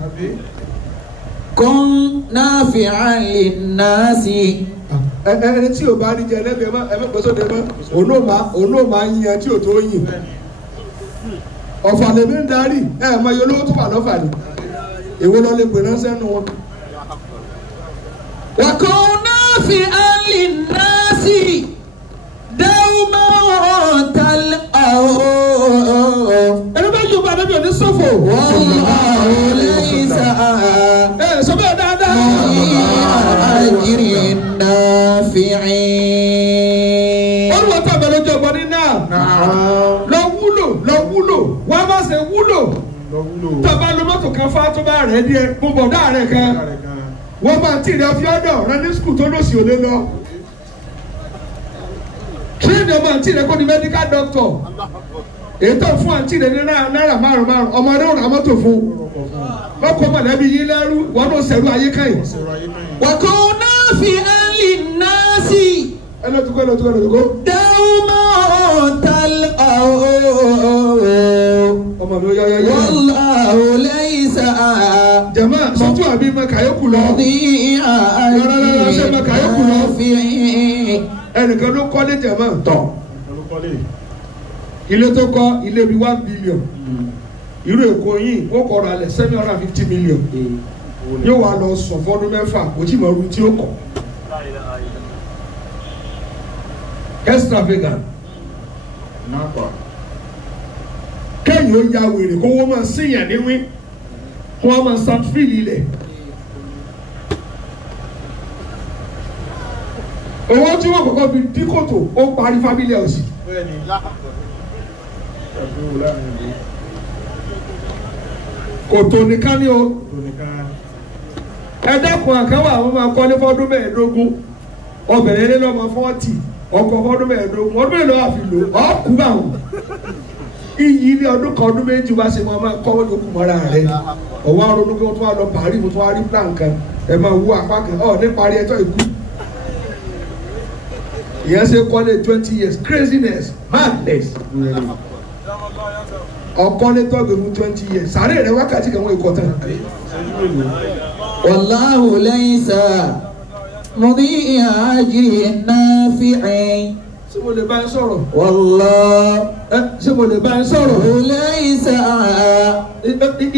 كنا في أهل الناس ẹni tí o bá rí jẹ lẹ́gbẹ̀ẹ́ mọ́ ẹ̀mẹ́ pẹ̀sọ́dẹ̀ mọ́ òun náà máa ń yan tí o tó yìn. ọ̀fà lèmi ń darí mọ iye olówó tó wà lọ́fà ni èwo lọ lè pè ránṣẹ́ nu wọn. وكنا في أهل الناس دوما تلقاه ẹni bá yóò bá débi òní sọ́fò. والله ليس sọ bẹ́ẹ̀ dáadáa. أجر النافعين. wọ́n wọ́n tàbí lójú ọgbọ́n ní náà. lọ wúlò wọ́n má ṣe wúlò. tọ́ba lo mọ́tò kan fá tó bá rẹ̀ díẹ̀ mo bọ̀ dá rẹ̀ kan. wọ́n máa tì rẹ̀ fi ọ́dọ̀ rẹ ní skul tó lọ́sì òde lọ. tírénì ọmọ àǹtí rẹ̀ kó ní medical doctor. ètò fún àǹtí rẹ̀ ní náírà márùn-ún ọmọ rẹ̀ ò rà mọ́tò fún. lọ́kọ̀ mọ̀lẹ́bí yín lẹ́rú wọn ló ṣẹ̀rú ayé káyìn. وكنا في أهل الناس ẹ lọ tukọ̀ دوما تلقاه ọmọ mi ó yá. والله ليس jama sọ́tún àbí mọ kàyókù lọ. مضيع أجر النافعين. ẹnìkan ló kọ́lé jama tọ̀. ilé tó kọ́ ilé bíi 1 billion. irú èkó yìí ó kọ́ ra lẹ̀ 750 million. yóò wá lọ sọ fọ́dún mẹ́fà kò tí mo ru tí ó kọ̀. extravagant. kẹ́yìn ó ya wèrè kó wọ́n máa síyàn níwí kó wọ́n máa sanfíìlì ilẹ̀. owó tí wọ́n kọ́kọ́ fi dín kòtò ó parí family house. kòtò nìkan ni o. ẹ dẹ́kun àkàwọ̀ àwọn máa kọ́lé fọ́dún mẹ́ẹ̀ẹ́dógún obìnrin lé lọ́mọ 40 ọkọ̀ fọ́dún mẹ́ẹ̀ẹ́dógún ọdún mẹ́ẹ̀ẹ́dógún àfi lò ọ́ kú bá wọn. iyì ilé ọdún kan ọdún méjì wá sí wọn máa kọ́ wọ́n lókun mọ́ra rẹ̀ ọ̀wọ́n aronú kí wọ́n tún wá lọ Paris mo tún wá rí plan kan ẹ̀ máa wú apá kan ọ̀ ní parí ẹjọ́ ikú. ìyẹn ṣe kọ́lé 20 years craziness madness. ọkọ́lé tọ́gbẹ̀ fún 20 years sàárè rẹ̀ wákàtí kan wọ́n ikọ̀ tán. والله ليس مضيع أجر النافعين. ṣé mo lè bá ń sọ̀rọ̀? والله ṣé mo lè bá ń sọ̀rọ̀? ليس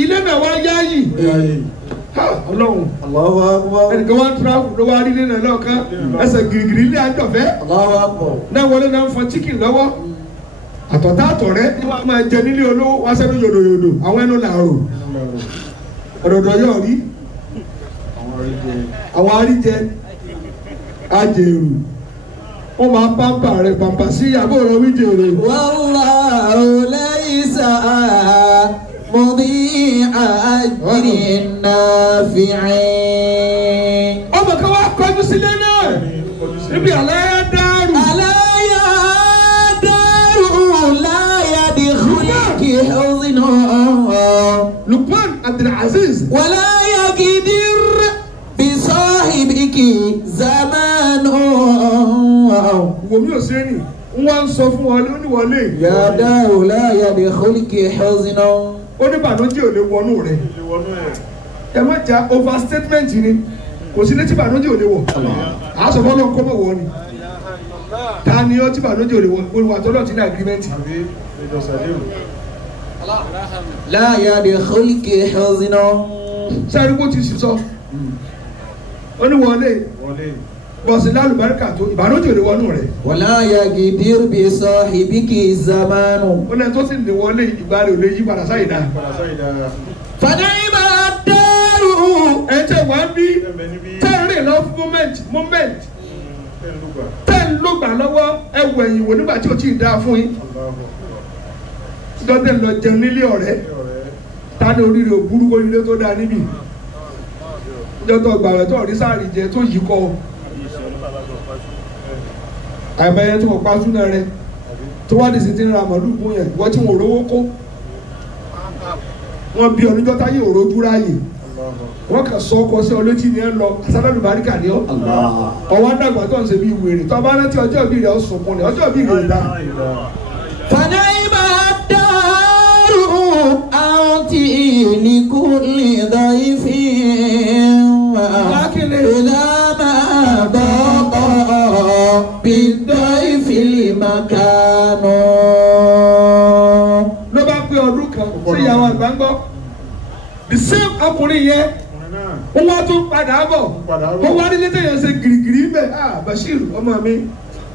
ilé náà wá yáyì. Ọlọ́run الله أكبر ẹnìkan wá tíráfù ló wá rí nínú ẹ̀ lọ́ọ̀kan ẹsẹ̀ gírígírí ilé àjọfẹ́ الله أكبر. náà wọlé náà ń fọ chicken lọ́wọ́ àtọ̀tá àtọ̀rẹ́ ni wọ́n máa jẹ nílé olówó wá sẹ́nu yòdòyòdò àwọn ẹnu làárò ọ̀dọ̀dọ̀ yóò rí àwọn àríjẹ àjèrò wọ́n máa pàmpà rẹ̀ pàmpà sí ìyàbọ̀ rẹ̀ wíjèrè. والله ليس مضيع أجر النافعين. ọmọ kan wá kọjú sílé náà níbi àlàyé dàrú. ألا يا دار لا يدخلك حزن Lukman Abdulaziz ولا يقدر بصاحبك زمان. wo mi ò ṣe ni wọ́n ń sọ fún wọn oníwọlé. يا دار لا يدخلك حزن. ó ní bànújẹ́ ò lè wọnú rẹ̀. ẹ má jà overstatement ni kò sí létí bànújẹ́ ò lè wọ̀. àásọ fọlọ́ ń kọ́ mọ̀ wọ ni. ta ni ó tí bànújẹ́ ò lè wọ̀ olùwà tó lọ́ọ̀ ti ní agreement. لا يدخلك حزن. sáré bó ti sì sọ. oníwọlé bọ̀sẹ̀ lálùbáríkà tó ìbànújẹ́ ò lè wọnú rẹ̀. ولا يقدر بصاحبك زمان. ó lẹ́yìn tó sì lè wọlé ìgbà rẹ̀ ò lè yí padà sáyé dáa. فنعم الدار. ẹ tẹ wá bí tẹ rìn lọ moment tẹ ń lò gbà lọ́wọ́ ẹ wọ ẹ̀yìn wò nígbà tí o ti dáa fún yín. dọ́tẹ̀ lọ jẹun nílé ọ̀rẹ́ ta ni oríire òbúrú oríire tó dáa níbí jọ́tọ̀ gbàgbẹ́ tó rí sáàrì jẹ tó yí kọ́ àìmọye tó pa súná rẹ tó wá dìsí tí ń ra màlúù fún yẹn wọ́n tí wọ́n rówó kó wọ́n bí ọdúnjọ́ táyé òrojú ráàyè wọ́n kà sọ ọkọ sí ọlọ́tí ni ẹ lọ asálọ́dún baríkà ni ọ́ ọwọ́ dàgbà tó ń ṣe bí wèrè tó bá rántí ọjọ́ ìbí rẹ̀ ó sunkún ni ọjọ́ ìbí rẹ̀ dá. فنعم الدار أنت لكل ضيف إذا ما ضاق بالضيف المكان. ló bá pé ọdún kan sí ìyàwó àgbà ń gbọ́ the same ọkùnrin yẹn wọ́n wá tún padà bọ̀ wọ́n wá nílé tẹ̀yàn ṣe gìrìgìrì ń bẹ̀ Bashir ọmọ mi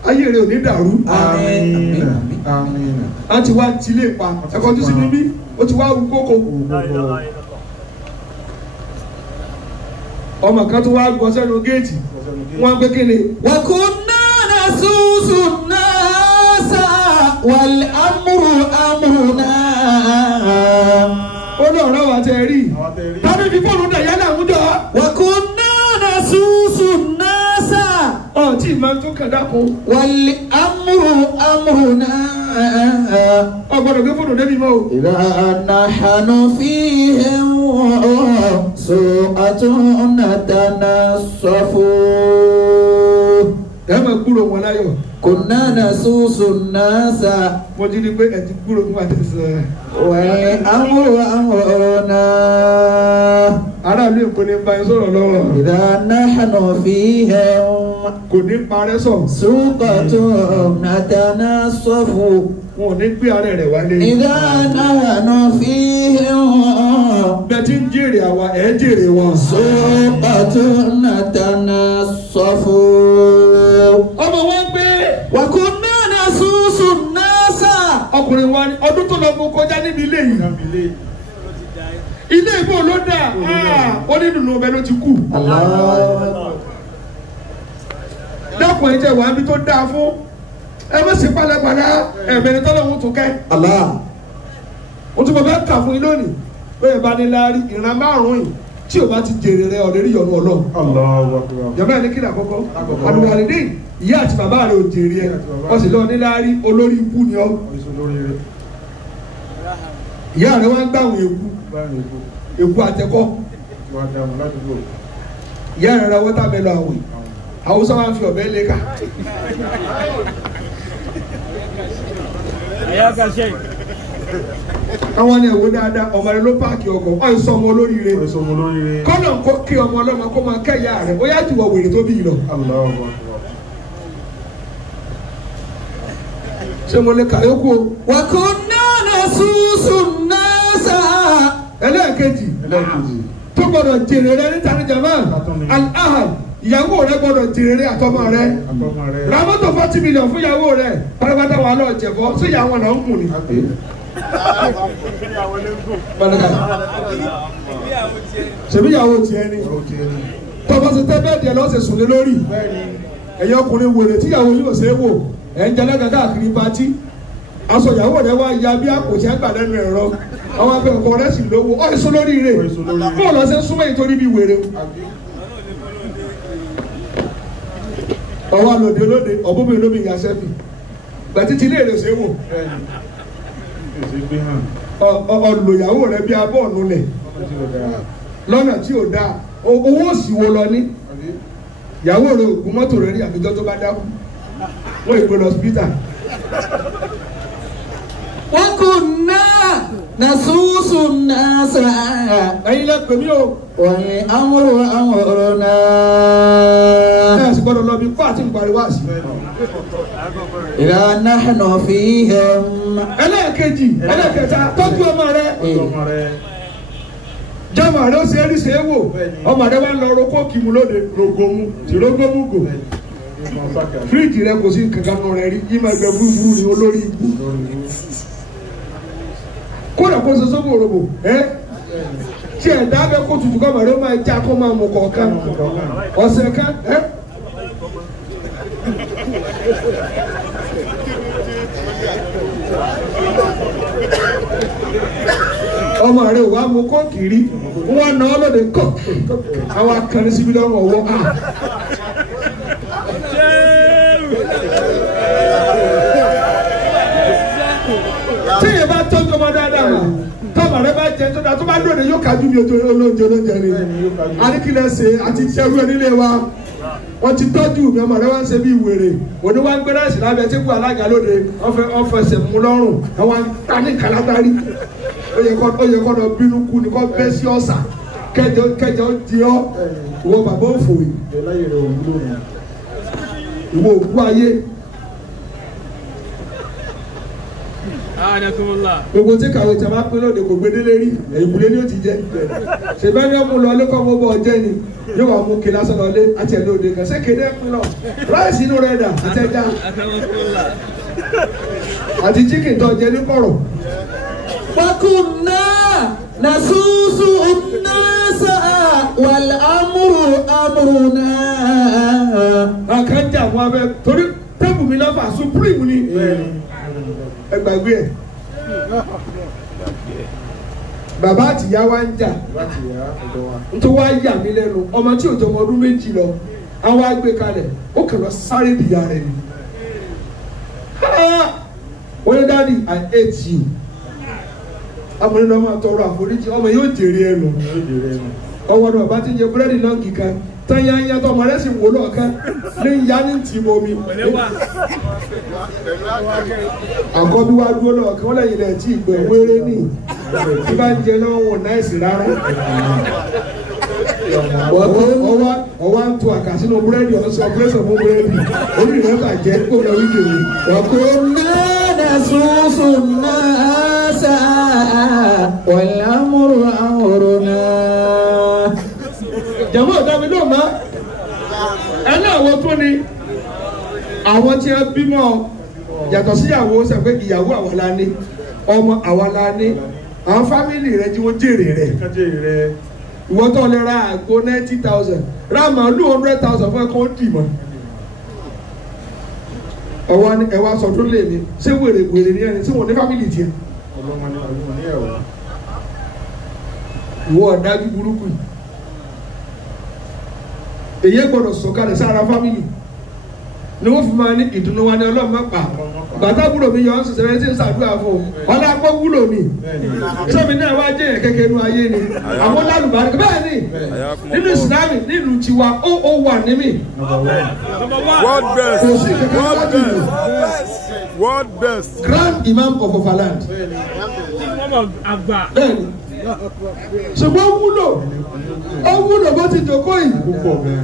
ayé rẹ̀ ò ní dàrú. Àmín. Àmín. a ti wá tilé pa ẹ̀kọ́ tó sí níbí ó ti wá wú kókó. ọmọ kan tó wá gbọ́ sẹ́nu géètì wọ́n gbé kíni. وكنا نسوس الناس والأمر أمرنا. ó ní ọ̀rọ̀ wa tẹ rí tàbí fi fóònù dà yálà àwùjọ. وكنا نسوس الناس ọtí ìmọ̀ tó kàn dákun. والأمر أمرنا. ọgbọ́dọ̀ gbé fóònù débi mọ́ o. إذا نحن فيهم سوءة نتنصف. ẹ máa gbúrò wọn láyọ̀. كنا نسوس الناس mo ti di pé ẹ ti gbúrò fún wa ti sọ. والأمر أمرنا. aráàlú èkó ní bá yín sọ̀rọ̀ lọ́wọ́. إذا نحن فيهم kò ní parẹ́ sọ. سوقة نتنصف. wọn ò ní gbé ara rẹ̀ wálé. إذا نحن فيهم bẹ́ẹ̀ ti ń jèrè àwa ẹ̀ jèrè wọn. سوقة نتنصف. ọmọ wọn gbé. وكنا نسوس الناس. ọkùnrin wa ni ọdún tó lọ mú kọjá níbi ilé yìí. ilé ìbò ló dà ó ní dùnú ọbẹ̀ ló ti kú. dákun ẹ jẹ́ wàá bí tó dáa fún ẹ má ṣe pálapàla ẹ̀mẹ́rin tọ́lọ́hún tún kẹ́. o tún bọ̀ bá kà fún yín lónìí bẹ́ẹ̀ bá ní láárí ìran márùn-ún yìí tí o bá ti jèrè rẹ ọ̀rẹ́ rí yọ̀nù ọlọ́run. jọ̀bẹ́ ẹni kí ni àkọ́kọ́ àlùwàlídé ìyá àti bàbá rẹ ò jèrè ẹ wọ́n sì lọ ní láárí olórí ikú ni ọ́. ìyá rẹ wá ń gbàwìn èkú àtẹkọ́ ìyá rẹ ra wọ́tà mẹ́lọ àwìn Hausa máa ń fi ọ̀bẹ lé ká. àwọn ni ẹ̀wọ́ dáadáa ọmọ rẹ ló páàkì ọkọ̀ ọ̀ ìsọ ọmọ olóríire kọ́nà kó kí ọmọ ọlọ́mọ kó máa kẹ́yà rẹ̀ ó yá ti wọ wèrè tó bí yìí lọ. ṣé mo lè kà yókù o. وكنا نسوس الناس. ẹlẹ́ẹ̀kejì tó gbọdọ̀ jèrè rẹ níta ní jama al-ahad ìyàwó rẹ gbọdọ̀ jèrè rẹ àtọmọ rẹ ra mọ́tò 40 million fún ìyàwó rẹ pátápátá wà lọ jẹ̀bọ́ sí ìyàwó náà ń kùn ni. ṣèbí ìyàwó tiẹ̀ ni tọ́ba ṣe tẹ́ bẹ́ẹ̀ díẹ̀ lọ́sẹ̀ sùn lé lórí ẹ̀yin ọkùnrin wèrè tíyàwó yóò ṣe é wò ẹ̀ ń jalẹ́ gàgà kiri pati aṣọ ìyàwó rẹ wá ya bí àpò tí a gbà lẹ́nu ẹ̀rọ àwọn abẹ́ ọkọ rẹ sì lówó ọ̀ èso lórí rẹ̀ bọ́ọ̀lù ọ̀sẹ̀ súnmọ́ èyí torí bí wèrè ọwọ́ lòdì lóde ọ̀bùnmi lómi ìyá sẹ́fì gbàtí tí ilé rẹ̀ ṣe wò ọ̀lùyàwó rẹ bí abọ́ ọ̀nù lẹ̀ lọ́nà tí ò dáa owó òsì wo lọ ní ìyàwó rẹ ògùn mọ́tò rẹ rí àbíjọ́ tó bá dákú wọ́n ìpè lọ hospital. وكنا نسوس الناس. ẹ̀yin lẹ pè mí o. والأمر أمرنا. ẹ sì gbọ́dọ̀ lọ bí kó àti ìparí wá sí. إذا نحن فيهم. ẹlẹ́ẹ̀kejì ẹlẹ́ẹ̀kẹta tọ́jú ọmọ rẹ. jọmọ rẹ ó ṣe é rí ṣe é wò ọmọ rẹ wá lọ roko kìmù lóde rogomu tí rogomu gò fíríjì rẹ kò sí kankan nù rẹ rí yí máa gbẹ búburú ni olórí ibú kódà kó ṣe sóbò robo tí ẹ̀dá abẹ kó tutù kọ́ màdé ó máa já kó máa mú kọ̀ọ̀kan ọ̀sẹ̀ kan ọmọ rẹ wàá mú kókìrí wọn náà lóde kọ àwọn akànnì síbi lọ́rùn ọwọ́ tíyẹ̀ bá tọ́jú ọmọ dáadáa mà tọ́mọ rẹ bá jẹ tó dáa tó bá lóde yóò kájú mi olóúnjẹ ni àríkìlẹ̀ ṣe àti ṣẹ́rú ẹ nílé wa wọ́n ti tọ́jú mi ọmọ rẹ wá ń ṣe bí wèrè òní wá ń gbé láìsí lábẹ́ tí kú alága lóde wọ́n fẹsẹ̀ mú lọ́rùn àwọn tani kàlágbárí ó yẹ kọ́ lọ bínú kú ni kọ́ bẹ́ sí ọ̀sà kẹjọ di ọ́ ìwọ bàbá òfò yìí ìwọ òkú ayé. gbogbo tí kàwé tí a máa pín lóde kò gbedele rí èyíkùlé ni ó ti jẹ ṣèbẹ́ ni ó mú lọ lẹ́kọ̀ọ́ mọ́ bọ́ ọjẹ́ ni yóò wá mú kí lásán lọlé àti ẹ̀ lóde kan ṣé kéde ẹ̀ pín lọ ráìsì inú rẹ̀ dà àti ẹja àti chicken tó jẹ ní kọ̀rọ̀. وكنا نسوس الناس والأمر أمرنا. àkànjà àwọn abẹ torí tẹ́bù mi lọ́fà supreme ni ẹ gbàgbé ẹ̀ bàbá àtìyá wa ń jà nítorí wá yà mí lẹ́nu ọmọ tí ò jọ ọmọ ọdún méjì lọ àwọn agbé kalẹ̀ ó kàn lọ sáré dìyà rẹ̀ ni wọ́n ní dáàdi I hate you amúlẹ̀ náà máa tọrọ àforíjì ọmọ yóò jèrè ẹnu ọwọ́ náà bá ti ń jẹ búrẹ́dì náà kíkan tanyanya tó ọmọ rẹ sì wò lọ́ọ̀kan ní ìyá ní tì mọ́ mi àkọ́bí wa dúró lọ́ọ̀kan wọ́n lẹ́yìn rẹ̀ tí ìgbẹ́ wéré ní tí bá ń jẹ náà wọ̀ náìsì rárá ọwọ́ ń tu àkà sínú búrẹ́dì ọ̀sán ọ̀pẹ́sọ̀ fún búrẹ́dì orí rẹ̀ bàjẹ́ kó lọ wí kèrè. وكنا نسوس الناس والأمر أمرنا. jàmọ́ ọ̀dà mi náà má ẹni àwọn tó ni àwọn tí wọ́n bímọ yàtọ̀ síyàwó sẹ́pẹ́ ìyàwó àwa la ní ọmọ àwa la ní àwọn fámìlì rẹ tí wọ́n jèrè rẹ̀ ìwọ tó lè ra àgbo 90,000 ra màálù 100,000 fún ẹ̀kọ́ dì mọ́ ọwọ́ ni ẹ̀wà sọ̀tún lè ní ṣé wèrè ní ẹni tí wọ́n ní fámìlì tiẹ̀ ìwọ ọ̀dájú burúkú yìí èyí gbọ́dọ̀ sọ̀kalẹ̀ sára fámìlì ni wọ́n fi máa ní ìdùnnú wa ní Ọlọ́run má pa bàtà wúlò mi yọ ọ́n sọ̀rọ̀ ẹ̀ tí ń ṣàdúrà fún un ọ̀la gbọ́ wúlò mi sọ́mi náà wá jẹ́ yẹn kékeré nu ayé ni àwọn lálùbárí bẹ́ẹ̀ ni nínú ìsìlámì nílùú tiwa ó wà ní mi. World best. World best. Grand Imam of Ofaland. bẹ́ẹ̀ni ṣùgbọ́n ó wúlò bó ti jókòó yìí.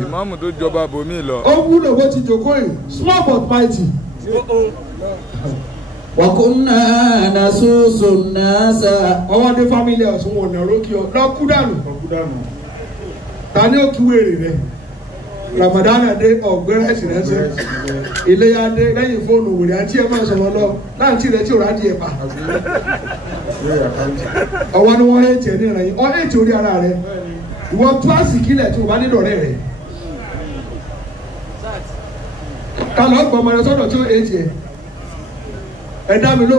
Ìmáàmù tó jọba bòmí lọ. ó wúlò bó ti jókòó yìí small but mighty. وكنا نسوس الناس. ọwọ́ dé family house wọn ò nà rókì ọ lọ kú dànù. ta ni ó kí wèrè rẹ Ramadana dé ọ̀gbẹ́rẹ́ ẹ̀sìn rẹ́sẹ̀ Iléyá dé lẹ́yìn fóònù wèrè àti ẹ̀ máa sọ̀rọ̀ lọ láǹtí rẹ̀ tí ò rádìí ẹ̀ pa. ọwọ́ ni wọ́n hẹ́ẹ̀tì ẹ̀ ní ìrànyìn ọ́ hẹ́ẹ̀tì orí ara rẹ̀ ìwọ tó àsìkílẹ̀ tó o bá nílò ọ̀rẹ́ rẹ̀ ká lọ gbọ́ ọmọ rẹ sọ́dọ̀ tí ó hẹ́ẹ̀tì ẹ̀ dá mi lò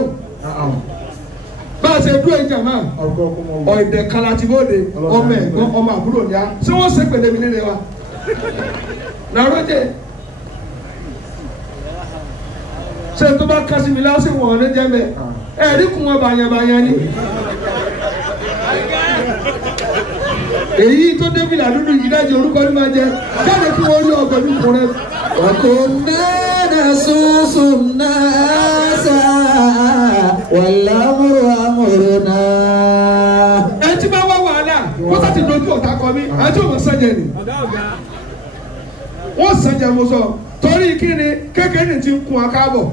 bá a ṣe dúró ìjà máa ọ̀ẹ̀dẹ̀ kalatibóde ọmọ ẹ̀gbọ́n ọmọ àbúrò ní a ṣé wọ́n ṣe pèlè mi nílé wa nàrọ́jẹ̀ ṣé tó bá kásí mi lásì wọ̀n ní jẹ́mẹ̀ ẹ̀rí kún wọn bàyànbàyàn ni èyí tó débìlà dúdú yìí dájú orúkọ ní máa jẹ jáde kí wọ́n rí ọgbẹ́ ní kùn rẹ. وكنا نسوس الناس والأمر أمرنا. ẹ ti bá wá wàhálà wọ́n sá ti dojú ọ̀tá kọ mí àti òun sànjẹ ni wọ́n sànjẹ mo sọ torí kí ni kékeré ti ń kun akáàbọ̀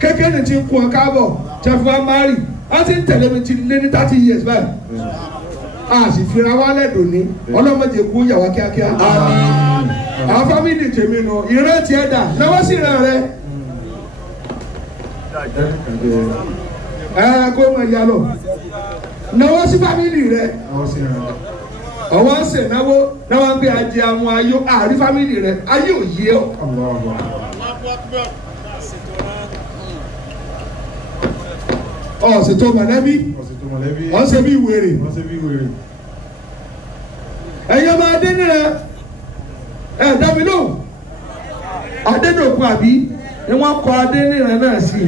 kékeré ti ń kun akáàbọ̀ jẹ́fù amárì wọ́n ti ń tẹ̀lé mi ti lé ní 30 years báyìí a sì fira wálẹ̀ dòní ọlọ́mọdé kú yàwá kíákíá àwọn fámìlì tèmi nù ìrètí ẹ̀dá náwó sí ìran rẹ kó mọ̀ ìyá lọ náwó sí fámìlì rẹ ọwọ́ ń sè náwó ń gbé ajé àwọn ayé àárí fámìlì rẹ ayé ò yé ọ. ọ̀sìn tó mọ̀lẹ́bí ọ̀sẹ̀ tó mọ̀lẹ́bí wọ́n ṣe bí wèrè wọ́n ṣe bí wèrè. ẹ̀yin ọmọ Adéníran ẹ̀ dábì lóhùn Adédòkun àbí ni wọ́n kọ Adéníran náà sí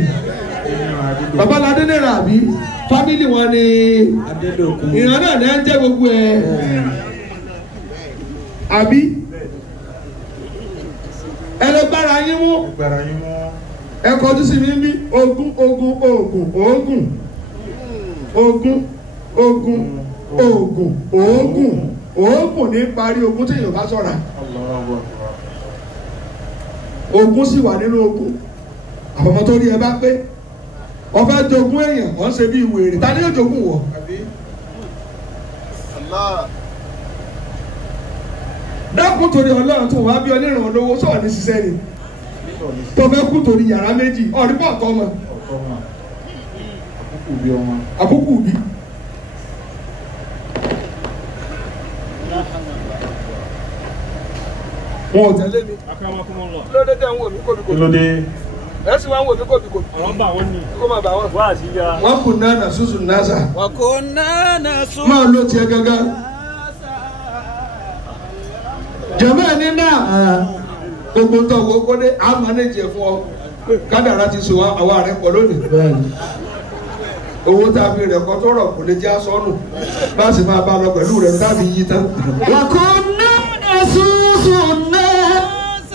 babalá Adéníran àbí fámìlì wọn ni ìran náà ní à ń jẹ́ gbogbo ẹ̀ àbí ẹ lè bára yín mú Gbàrà yín mọ́. ẹ kọjú sí mi bí ogun ogun ogun ogun ogun ogun ogun ogun ogun ní parí ogun tí èèyàn bá ṣọ́ra ogun sì wà nínú ogun àfọmọ tó rí ẹ bá pé ọba jogún èèyàn wọ́n ṣe bí wèrè ta ni yóò jogún wọ. dákun torí Ọlọ́run tó wá bí oníràn olówó sọ̀rọ̀ ní ṣiṣẹ́ ni tó fẹ́ kú torí yàrá méjì ọ̀rí pọ̀ tọ́ mọ́ Àkókò bí ọmọ. àkókò bí. wọn ò tẹ̀lé mi lóde tẹ̀ ń wò mí kóbi Kí kóbi ló dé? ẹ sì wá ń wò mí kóbi kóbi kó má bà wọ́n. wọ́n kù náà nà sùsù náà sà وكنا نسوق máa lo tiẹ̀ gángan. jẹ̀mọ́ ẹ̀ ní náà gbogbo tó wo kó dé a manage ẹ̀ fún ọ kádàrá ti so àwa rẹ̀ pọ̀ lónìí. owó tá a fi rẹ̀ kọ́ tó rọ̀ kò lè jẹ́ aṣọ́nù bá a sì máa bá a lọ pẹ̀lú rẹ̀ tábí yí tán. وكنا نسوق الناس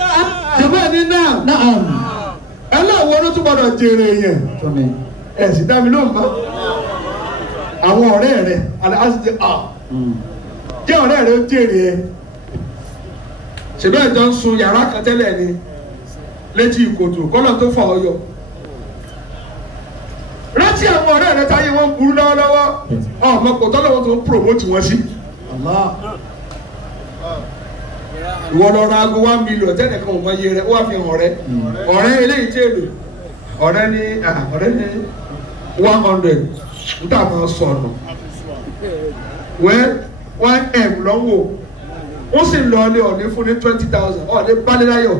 jẹ̀mọ́ ẹ̀ ní náà نعم ẹ láwọn ló tún gbọdọ̀ jèrè yẹn ẹ sì dá mi lóhùn mọ́ àwọn ọ̀rẹ́ rẹ̀ aláṣẹ jẹ́ ọ̀rẹ́ rẹ̀ ó jèrè ẹ ṣèbẹ́ ìjọ ń sun yàrá kan tẹ́lẹ̀ ni létí ìkòtò kọ́lọ̀ tó fà ọ́ yọ rántí àwọn ọ̀rẹ́ rẹ̀ táyé wọn burú lọ́wọ́lọ́wọ́ ọmọ kò tọ́lọ́wọ́ tó ń promote wọn sí ìwọ lọ ra aago 1 million tẹ́lẹ̀ kan ò mọ iye rẹ̀ ó wà fi hàn ọ̀rẹ́ eléyìí tí èlò ọ̀rẹ́ ní 100 níta máa sọnù wẹ́ 1M lọ́wọ́ ó sì lọ ilé ọ̀ní fún ní 20,000 ọ̀ní balẹ̀láyọ̀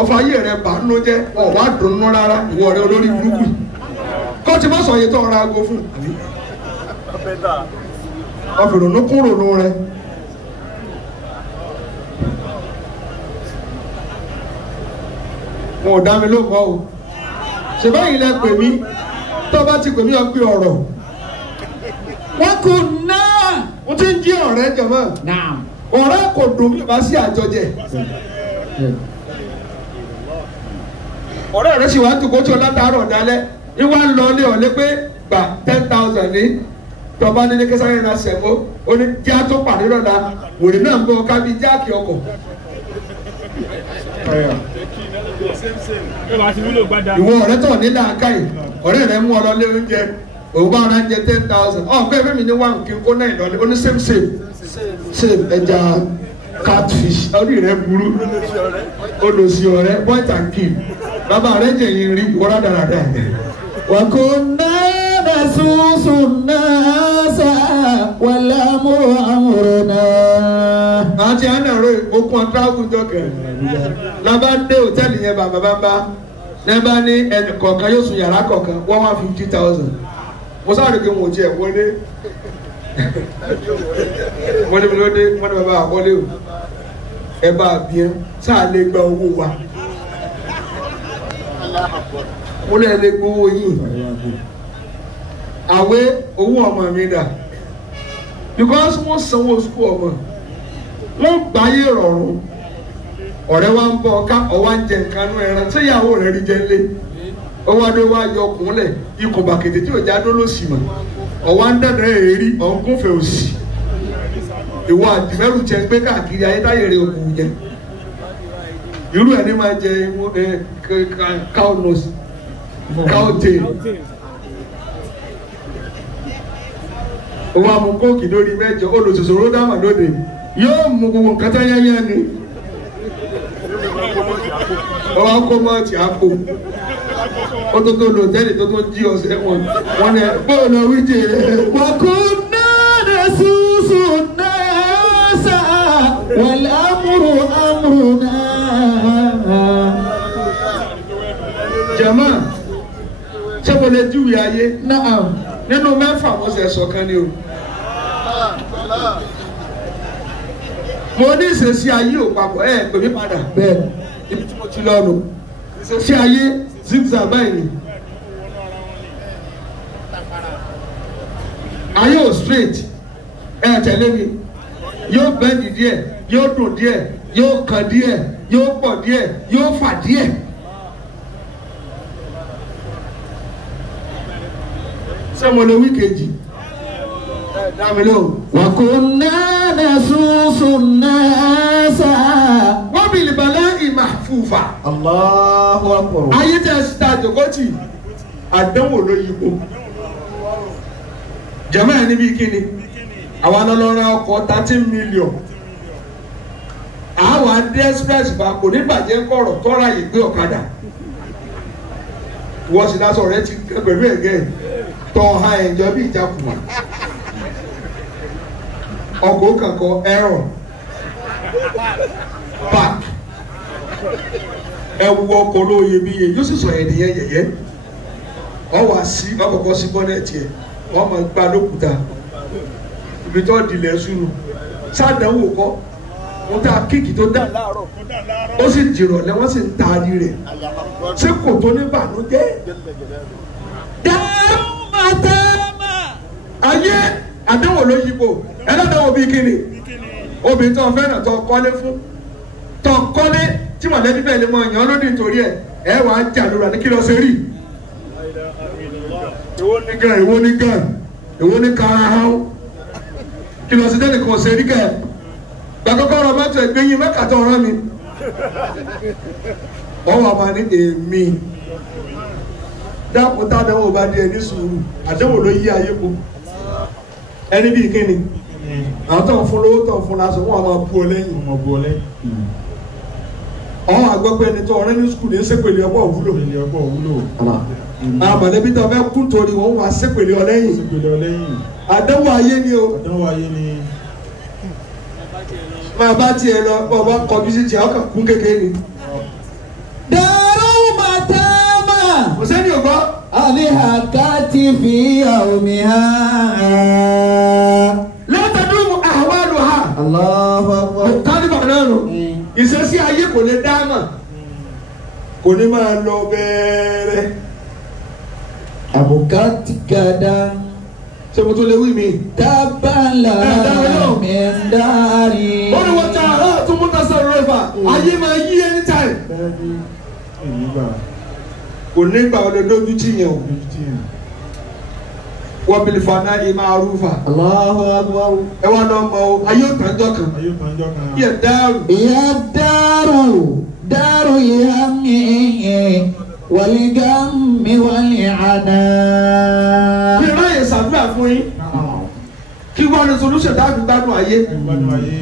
ọ̀fọ̀ ayé rẹ̀ bà ń ló jẹ́ ọ̀wá dùnú rárá ìwọ rẹ̀ olórí burúkú kọ́ ti má sọ yìí tó ra aago fún ọ̀fìrònú kún rònú rẹ̀. wọn ò dá mi lóko o ṣe báyìí lẹ pè mí tó bá ti pè mí ọ pé ọ̀rọ̀ وكنا mo ti ń jí ọ̀rẹ́ jọmọ نعم ọ̀rẹ́ kò dùn mí bá sí àjọjẹ ọ̀rẹ́ rẹ sì wá dùkọ tí o látàárọ̀ dálẹ́ ní wàá lọ ilé ọ̀lẹ́ pé gbà 10,000 ní tọba nílé kẹsàn-án náà sẹ̀mó ó ní já tó pàdé lọ́la wòlé náà ń bọ̀ kábí jáàkì ọkọ̀. ìwọ ọ̀rẹ́ tó ní làákàyè ọ̀rẹ́ rẹ mú ọ lọ lé oúnjẹ òun bá ọ̀rẹ́ jẹ 10,000 ọ̀gbẹ́ fẹ́mi ní 1 kí n kó 9 lọ́lé ó ní same ẹja catfish orí rẹ burú olùsí ọ̀rẹ́ point and kill bàbá rẹ jẹ̀yìn rí ìwọ́rọ̀ dáradára. وكنا نسوق الناس والأمر أمرنا. àti ànàró okun àtàkùn jọkẹ lọba dé hòtẹ́ẹ̀lì yẹn bàbá lẹ́bàá ní ẹnì kọ̀ọ̀kan yóò sùn yàrá kọ̀ọ̀kan 150,000 mo sáré pé mo jẹ wọlé wọ́n ní bàbá àkọlé o ẹ bá a bí ẹ sáà lè gba owó wa mo lè lè gbowó yìí àwé owó ọmọ mi dà because wọ́n sanwó sukú ọmọ wọ́n gbáyé rọrùn ọ̀rẹ́ wa ń bọ̀ ká ọwá ń jẹ nǹkan nú ẹran tí ìyàwó rẹ̀ rí jẹ lé ọwọ́ adé wa yọ kúnlẹ̀ ikùn bàkètè tí òjá dó ló sì mọ̀ ọwá ń dẹ̀dẹ̀ èrí ọ̀nkúnfẹ̀ òsì ìwọ àdìmẹ́rù jẹ pé káàkiri ayé táyé rẹ̀ òkú jẹ irú ẹ̀ ní máa jẹ cow nose cow tail owó amukóòkì lórí mẹ́jọ olùsòsòrò dáhùn lóde yóò mú gbogbo nǹkan tó yẹ́yẹ́ ni ọwọ́ akó mọ́ọ̀tì àpò ó tó tó lò tẹ́lẹ̀ tó tó jí ọ̀sẹ̀ wọn ni bóòlù wíjì rẹ̀. وكنا نسوق الناس والأمر أمرنا. jama ṣe mo lè júwe ayé Na'am. nínú mẹ́fà mo ṣe sọ̀kan ni o. mo ní ìṣesí ayé ò papọ̀ ẹ̀ pè mí padà Bẹ́ẹ̀ni. ibi tí mo ti lọ nù ìṣesí ayé zigzag báyìí ni. ayé ò straight ẹ tẹ̀lé mi yóò bẹ́ẹ̀dì díẹ̀ yóò dùn díẹ̀ yóò kàn díẹ̀ yóò pọ̀ díẹ̀ yóò fà díẹ̀. ṣé mo lè wí kejì ẹ dá mi lóhùn. Wa kunna nasusu an-nasa. wọ́n bí ìbàlẹ̀ ìmàfùfà Allahu akbar. ayé tẹ̀ sí ta jòkótì àdánwò ló yípo jẹ̀mọ́ ẹ̀ níbi kíni àwọn ọlọ́run ọkọ̀ 13 million àwọn adé express bá kò ní bàjẹ́ kọ̀rọ̀ tọ́ra yìí gbé ọ̀kadà wọ́n sì lásán rẹ ti kẹ́ pẹ̀lú ẹ̀gẹ́ tọ́ ha ẹ̀jọ́ bí ìjákùmá ọkọ̀ kankan ẹ̀rọ park ẹ̀wù ọkọ̀ olóye bí yẹ yóò sì sọ ẹ̀dìyẹ yẹ̀yẹ́ ọwọ́ àsí ọkọ̀kọ́ sí bọ́nẹ̀tì ẹ̀ wọ́n máa gbá lókùúta ibi tó dilẹ̀ sùnù sádàwò kọ́ wọ́n tá kíkì tó dà láàárọ̀ ó sì jìrọ̀lẹ́ wọ́n sì ń taari rẹ̀ ṣé kò tó ní bànújẹ́. Dáàmàtàmà. ayé àdánwò ló yípo ẹlẹ́dàwọ̀ bíi kíni obìnrin tó fẹ́ràn tó kọ́lé fún tó kọ́lé tí mọ̀lẹ́bí bẹ́ẹ̀ lè mọ èèyàn lódì nítorí ẹ̀ wàá jà lóra ní kí lọ ṣe rí. èwo ní gan èwo ní gan èwo ní karahàn kí lọ sí tẹ́lẹ̀ kan ṣe rí kẹ́ gbàgbọ́kọ́ ọ̀rọ̀ mẹ́tò ẹgbẹ́ yín mẹ́kàtọ́ ọ̀rọ̀ mi wọ́n wà máa ní èmi dákun tá àdánwò bá di ẹni sùúrù àdánwò ló yí ayé kó ẹni bíi kíni àwọn tó ń fún lówó tó ń fún lásán wọn a máa bu ọ lẹ́yìn ọmọ bu ọlẹ́ ọ̀hún àgbẹ̀pẹ̀ ẹni tó ọ̀rẹ́ ní sùkúl ní sẹ́pẹ̀lì ọgbọ́ òwúlò ilé ọgbọ́ òwúlò àwọn mọ̀lẹ́bí tó fẹ́ kú torí wọn wà sẹ́pẹ̀lì ọlẹ́yìn ìpele ọlẹ́yìn àdánwò ayé ni o àdánwò ayé ni máa bá tiẹ̀ lọ ọba kọjú sí tiẹ̀ ọkàn kún kékeré ni. Dáàmàtàmà. kò sẹ́ni ò gbọ́. Alihakati fi yawmiha. látàdúró àwálù ha Allahu akbar. tálíbà náà nù ìṣesí ayé kò lè dáàmà kò ní máa lọ bẹ́ẹ̀rẹ̀. Abukati gada. ṣé mo tó lè wí mi. Tabala min dari. wọ́n ní wọ́n ta tún mú tásán rẹ́fà ayé máa yí anytime. bẹ́ẹ̀ni èyí gbà kò ní gbà ọ̀dọ̀ lójú tí yẹn o. lójú tí yẹn wọ́n bìlì fana ìmọ̀ àrùfà. Allahu akbar. ẹ wá lọ mọ o ayé ò tàjọ́ kan. ayé kan jọ kan yẹ dáàrú. Ya daru. Daru yami. Wal-gammi wal-'ana. bí ráyè sàdúrà fún yín kí wọ́n ní solution dáàbì gbádùn ayé. ìgbádùn ayé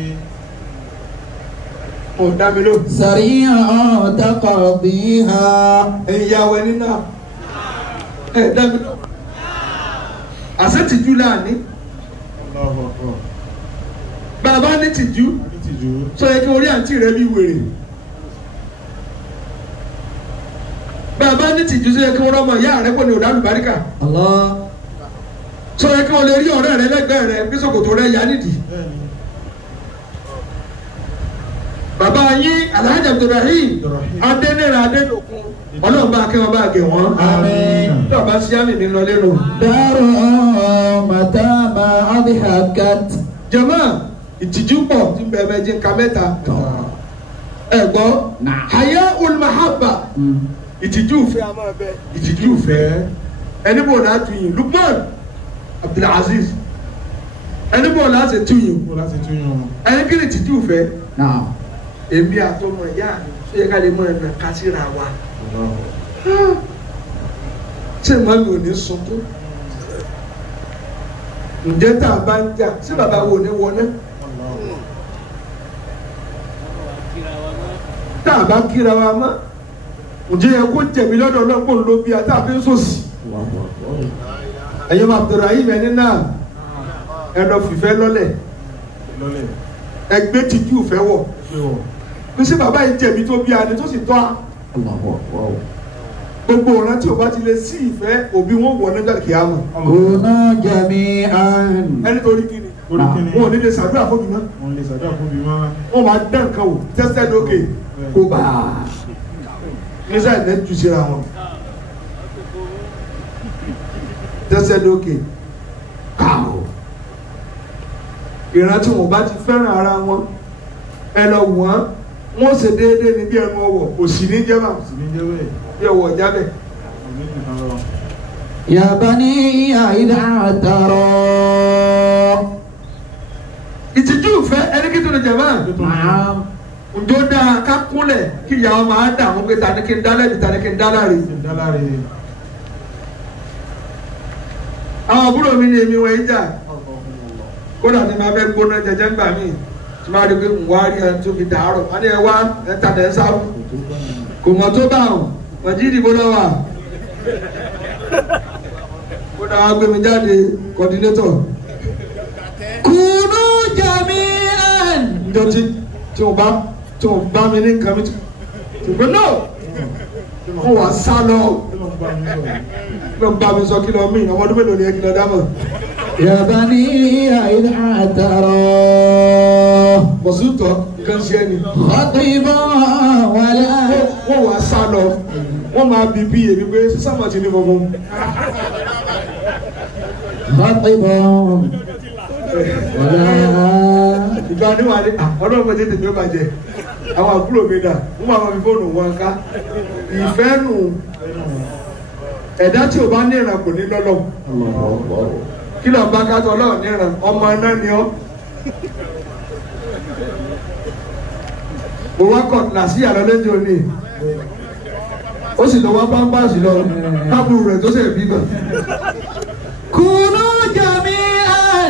ò dá mi ló. Sari'an taqdiha. ìyàwó ẹni náà ẹ dá mi ló. àṣẹ tìjú láàní Allahu Akbar bàbá ní tìjú ní tìjú sọ yẹ kí orí àǹtí rẹ bí wèrè. bàbá ní tìjú sọ yẹ kí wọ́n rọ́mọ ìyá rẹ kò ní òdàlù báríkà. Allah. sọ yẹ kí wọ́n lè rí ọ̀rẹ́ rẹ lẹ́gbẹ̀ẹ́ rẹ bí ṣòkòtò rẹ yá nídìí. bẹ́ẹ̀ni bàbá yín Alhaji Abdulrahim adẹ́nẹ́rẹ́ adẹ́dọ̀kun ọlọ́run bá kẹ́ wọn bá gẹ̀ wọ́n. Àmín. bí ọba sí àmì mi lọ lẹ́nu. Daru matama adhakat. jàmáà ìtìjú pọ̀ tí bẹ́ẹ̀ bẹ́ẹ̀ jẹ́ nǹkan mẹ́ta. ẹ gbọ́ hayá olùmọ̀hábà ìtìjú ìfẹ́ ìtìjú ìfẹ́ ẹni bò láti yìn Lukman Abdulaziz ẹni bò láti tún yìn kó láti tún yàn wọn ẹni kí ni ìtìjú ìfẹ́ Naam. èmi àtọmọ ìyá mi tó yẹ ká lè mọ ẹ̀nà kásíra wa ṣé màmí ò ní sunkún ǹjẹ́ tá a bá ń jà sí bàbá wo ní wọlé tá a bá kíra wa mọ́ ǹjẹ́ yẹ kó jẹ̀bi lọ́dọ̀ náà kó ló bí a tá a fi ń sòsì ẹ̀yin Abdulrahim ẹni náà ẹ̀dọ̀ fìfẹ́ lọ́lẹ̀ lọ́lẹ̀ ẹgbẹ́ tìjú ìfẹ́ wọ̀ ṣé wọ̀ bí sí bàbá yìí jẹ̀bi tó bí a ni tó sì tọ́ a Allahu akbar. gbogbo ọ̀ràn tí o bá ti lè sí ìfẹ́ òbí wọn wọ̀ nígbà kíámà. كونوا جميعا ẹni torí kí ni Orí kí ni? wọn ò ní lè ṣàdúrà fún mi mọ́ Wọ́n lè ṣàdúrà fún mi máa. wọn máa dán nǹkan wò tẹ́sítẹ́ lókè kó bá a nísà ìdẹ́ jù síra wọn tẹ́sítẹ́ lókè káàwó ìrántí wọn bá ti fẹ́ràn ara wọn ẹ lọ wọ́n wọ́n ṣe déédéé ní bí ẹnu ọwọ́ òsì ní jẹ́ bá Sì ní jẹ́ bẹ́ẹ̀. bí ọwọ́ jábẹ̀. Ọ̀gbìn nìkan lọ. يا بني إذا اعتروا ìtìjú ìfẹ́ ẹni kí tó lè jẹ̀ máa نعم ǹjọ́ dáa ká kúnlẹ̀ kí ìyàwó máa dà wọ́n pé tani kí n dá lẹ́bi tani kí n dá láre. Dáláre. àwọn àbúrò mi ni èmi wọ̀ ẹ́ jà kódà ni màá fẹ́ gbóná jẹjẹ ńgbà mí tí máa rí pé ń wá rí ẹni tó fi dàárọ̀ wọ́n ní ẹ wá ẹ ta ẹ sáwọ́ kò mọ̀ tó bá wọn wọ́n ìdìbò lọ́wọ́ kódà wá gbé mi jáde coordinator. كونوا جميعا ǹjọ́ tí wọ́n bá mi ní nǹkan mi tí wọ́n náà wọ́n wá sá lọ Kí ló ń bá mi sọ̀rọ̀? ló ń bá mi sọ kí lọ mí ọmọ ọdún mélòó ni ẹ kí lọ dámọ̀. يا بني إذا اعتروا bọ̀sùtọ̀ nǹkan ṣe ẹni. خطيبا ولا wọ́n wá sá lọ wọ́n máa bí bí èmi pé sísàmà ti ní funfun. خطيبا ولا ìgbà níwà ní ọlọ́run mọ̀ tètè mi ó bàjẹ́ àwọn àbúrò mi dà wọ́n máa fi fóònù wọn ká ìfẹ́ nù ẹ̀dá tí o bá ní ìràn kò ní lọ́lọ́ kí ló ń bá kátó ọlọ́run ní ìràn ọmọ náà ni ọ́. mo wá kọ̀ nà sí àlọ́ lẹ́jọ́ ní ó sì lọ wá pápásì lọ kábùrù rẹ̀ tó sì bí gan. كونوا جميعا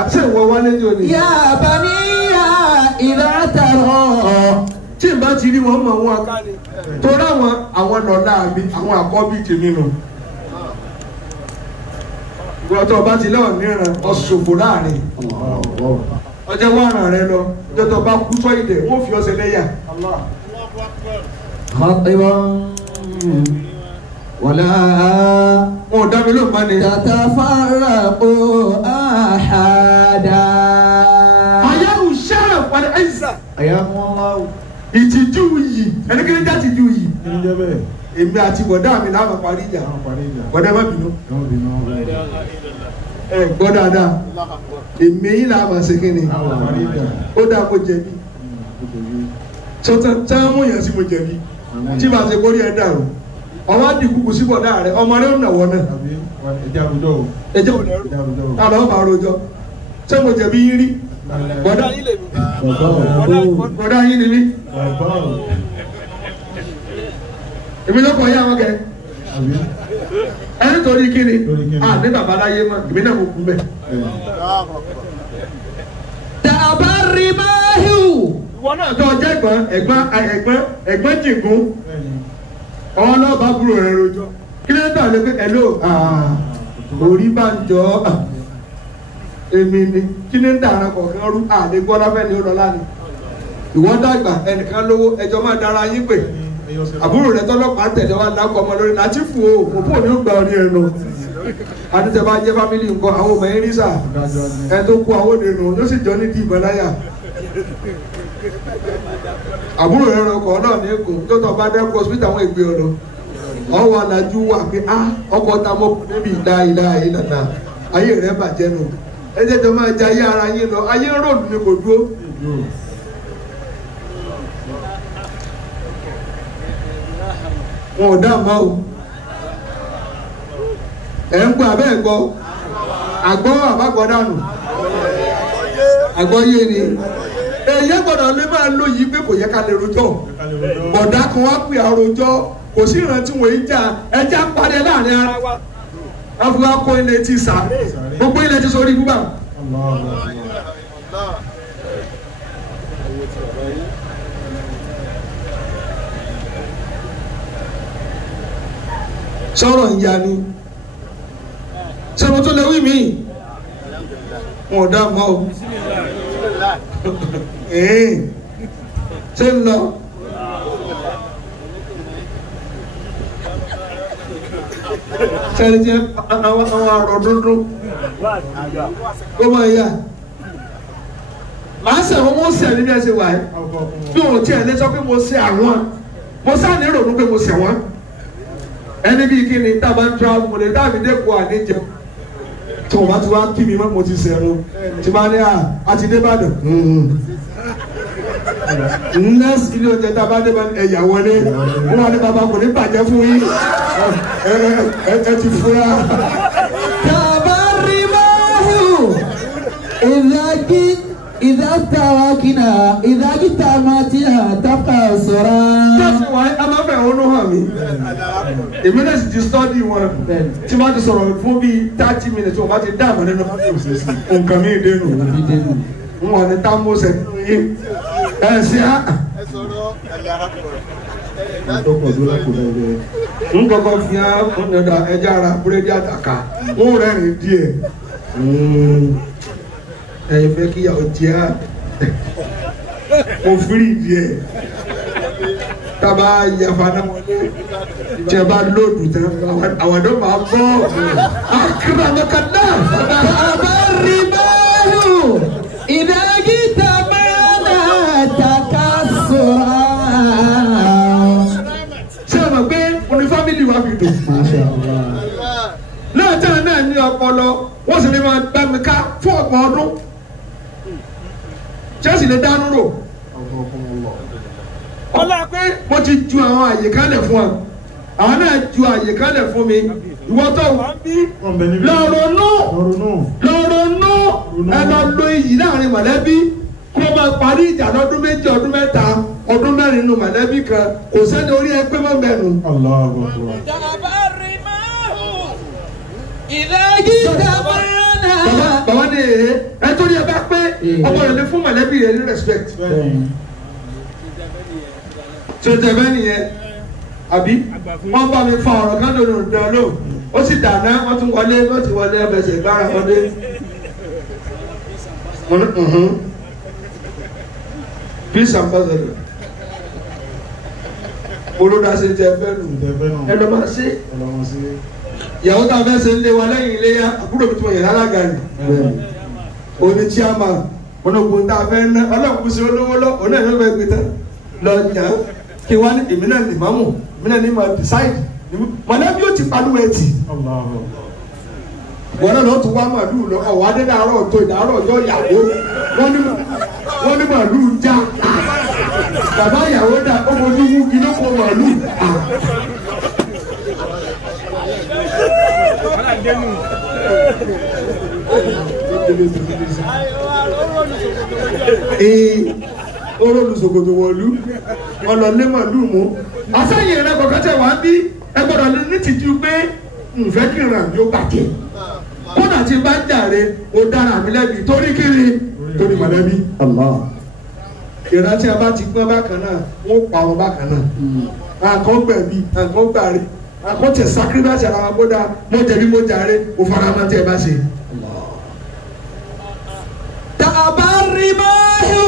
àti ìwọ wá lẹ́jọ́ ní. يا بني إذا اعتروا tí n bá ti rí wọn mọ wọn ká ni torí àwọn lọ́la mi àwọn àkọ́bí tèmi nù. ìgbọ́tọ̀ bá ti lọ́ọ̀ níran ọ̀ṣọ̀fọ̀ láàrin ọjọ́ wàràn rẹ lọ ọjọ́ tó bá kú sọ ìdẹ̀ wọ́n fi ọ̀sẹ̀ lẹ́yà. خطيبا ولا wọn ò dá mi lóun bá ní. تتفرقوا أحدا àyẹ̀wò sẹ́rẹ̀ wàlẹ ẹ̀sà. حياكم الله ìtìjú yìí ẹnikẹ́ni já tìjú yìí. Kí ni jẹ́ bẹ́ẹ̀? èmi àti bọ̀dá mi láwọn parí ìjà Àwọn parí ìjà. bọ̀dá má bínú. Àwọn bínú. ẹ gbọ́ dáadáa èmi yìí làwọn ṣe kí ni Àwọn parí ìjà. ó dáa kó jẹ̀bi. sọtẹ mú yẹn sí mo jẹ̀bi tí màá ṣe kórìí ẹ dàrú ọmọ àdì kúkú sí bọ̀dá rẹ ọmọ rẹ ó nàwọ náà Tàbí ẹja àrùjọ o. ẹjẹ ò lẹrú Ẹja àrùjọ o. àlọ́ ọmọ àròjọ ṣé mo jẹ̀bi yín rí bọ̀dá yín lè mí bọ̀dá yín ni mí Bàbá o. èmi ló kọ yá wọn kẹ Àbí? ẹni torí kíni Torí kíni? à ní bàbá láyé mọ èmi náà mo kú bẹ. تبرماه ìwọ náà tó ọjọ́ ẹ̀gbọ́n jìngún Bẹ́ẹ̀ni. ọwọ́ náà bá búrò rẹ rojọ́ kí ló ń tà lé pé ẹ̀lò orí bá ń jọ èmi ni kí ló ń tà ara kọ̀ọ̀kan rú àlè gbọ́dá fẹ́ ni ó lọ lánìí ìwọ dàgbà ẹnìkan lówó ẹjọ́ máa dára yín pè àbúrò rẹ tọ́lọ́pàá tẹ̀lé wa dákọ̀ ọmọ lórí láti fò ó òpó ní ó gba orí ẹ lọ àdìsẹ́ bá jẹ́ fámìlì nǹkan àwọn ọmọ yẹn rí sà ẹ tó kú àwọn òdenu yóò sì jọ ní di ìbọn láyà àbúrò rẹ rọkọ̀ náà ní èkó tó tọ́ bá dẹ́kun hospital àwọn ìgbé ọ̀dọ́ ọwọ́ alájú wà pé ọkọ̀ ta mọ́ níbi ìlà ìlànà ayé rẹ bàjẹ́ nù ẹ jẹ́ jọ máa jẹ ayé ara yín lọ ayé ròdù ni kò dúró. wọn ò dá àmọ́ o ẹ̀ ń gbọ́ abẹ́ ẹ̀ gbọ́ àgbọ́ àbágbọ́ dànù àgbọ́ yé ni èyí gbọ́dọ̀ lè máa lo yìí pé kò yẹ ká lè rojọ́ bọ̀dá kan wá pè àròjọ́ kò sí ìrántí wọ̀nyí jà ẹja parí láàrin ara wa wọ́n fi wá kó ilé tí sàárè gbogbo ilé tí sórí ibùbà. sọ̀rọ̀ ń ya ni sọ̀rọ̀ tó lè wí mí wọn ò dá mọ́ o ṣé ń lọ sẹ́ni jẹ́ àwọn àrọ̀ dúndún kó máa yá màá sẹ̀ wọ́n mọ̀ sẹ̀ níbi ẹ̀sìn wáyé bí òun tiẹ̀ lé sọ pé mo ṣe àwọn mo sáà ní ìrònú pé mo ṣẹ̀ wọ́n ẹni bíi kí ni tábà ń tra mo lè dábì dẹ́kun àníjẹ tí wọ́n bá ti wá kí mi mọ́ mo ti sẹ̀rù tí bá ní àti débàdàn nẹ́ẹ̀sì ilé oúnjẹ tá a bá dé bá ẹ̀yà wọlé wọ́n wá ní bàbá kò ní bàjẹ́ fún yín ẹ ti fura. إذا تركنا إذا جتمعتها تقاصرا. That's why I'm a very honourable. The minutes you study one, tí wọ́n ti sọ̀rọ̀ fún bíi 30 minutes wọ́n bá ti dáàbò nínú nǹkan mi dénú. Wọ́n ní táwọn ṣe yín. Ẹ ṣe á. N kọ́kọ́ fi hàn ọ̀nàdà ẹja ara búrẹ́dì àtàkà. Wọ́n rẹ́rìn díẹ̀. Ẹ̀yin fẹ́ kí ìyàwó jẹ́ á. Mo firi díẹ̀. Tábà yàfa náà wọlé. Tí ẹ bá lóòdù tán, àwọn ọ̀dọ́ máa gbọ́. Àkàrà mọ́kànlá. Bàbá rí báyò. Ìdájí tàbára tàkà sọ̀rọ̀. Ṣé o mọ̀ pé oní fámìlì wa fi dùn? Náà táwọn náà ní ọpọlọ, wọ́n sì lè máa gbá mi ká fún ọ̀pọ̀ ọdún. Ṣé sì lè dánú rò? Ọlá pé mo ti ju àwọn àyè kálẹ̀ fún wa. Àwọn náà ju àyè kálẹ̀ fún mi. Ìwọ tó wà ń bí. Lọ́rọ̀nù ẹ lọ lo iyì láàrin mọ̀lẹ́bí. Kó o máa parí ìjà lọ́dún méjì, ọdún mẹ́ta, ọdún mẹ́rin nínú mọ̀lẹ́bí kan. Kò sẹ́ni orí ẹgbẹ́ mọ́ mẹ́nu. Ìdájí tàbára náà. Bàbá ní èyí ẹ tó ní ẹ bá pé ọmọ rẹ lè fún mọ̀lẹ́bí rẹ ní respect. Ṣé tẹ bẹ́ẹ̀ nìyẹn? Àbí wọ́n bá mi fa ọ̀rọ̀ kan lónìí ọ̀dọ́ lò ó sì dáná wọ́n tún wọlé wọ́n ti wọlé ẹbẹ̀sẹ̀ ìgbára wọlé. Peace ambassador. Olódà ṣe jẹ fẹ́ nù. Ẹ lọ máa ṣe. Ìyàwó tá a fẹ́ ṣe ń lé wa lẹ́yìn iléyà àbúrò mi tí mo yẹ lálága ni. Oní chairman ọ̀nàkùnrin tá a fẹ́ ná ọlọ́kùnrin sí olówó lọ ọ̀nà ìlú fẹ́ gbé tán lọ yàn kí wọ́n ní èmi náà ní màmú èmi náà ní ma decide mọ̀lẹ́bí ó ti palú ẹtì. Wọ́n náà lọ́ọ́ tún wá màlúù lọ ọ̀wọ́ adé dàárọ̀ tó ìdàárọ̀ ọjọ́ ìyàwó wọ́n ní màlúù já bàbá ìyàwó dà ọmọ oníwú kí ló kọ màlúù. Olùsòkòtò wọ̀lú ọlọ́lé màlúù mú. Àṣàyàn rẹ̀ kọ̀ọ̀kan tẹ̀ wá ń bí ẹgbọ́dọ̀ ní tìjú pé nfẹ́ kí n ràn yóò bàjẹ́. Kódà tí n bá ń jàre o dára mi lẹ́bi torí kiri torí mọ̀lẹ́bí. Ìrántí a bá ti gbọ́n bákan náà wọ́n pa wọn bákan náà. Àkọ́ gbẹ̀bí àkọ́ gbàre àkọ́ tẹ̀ sacrifice ara wọn kódà mo jẹ̀bi mo jàre o fara mọ́ tẹ́ ẹ bá ṣe. Tàbárí báyò.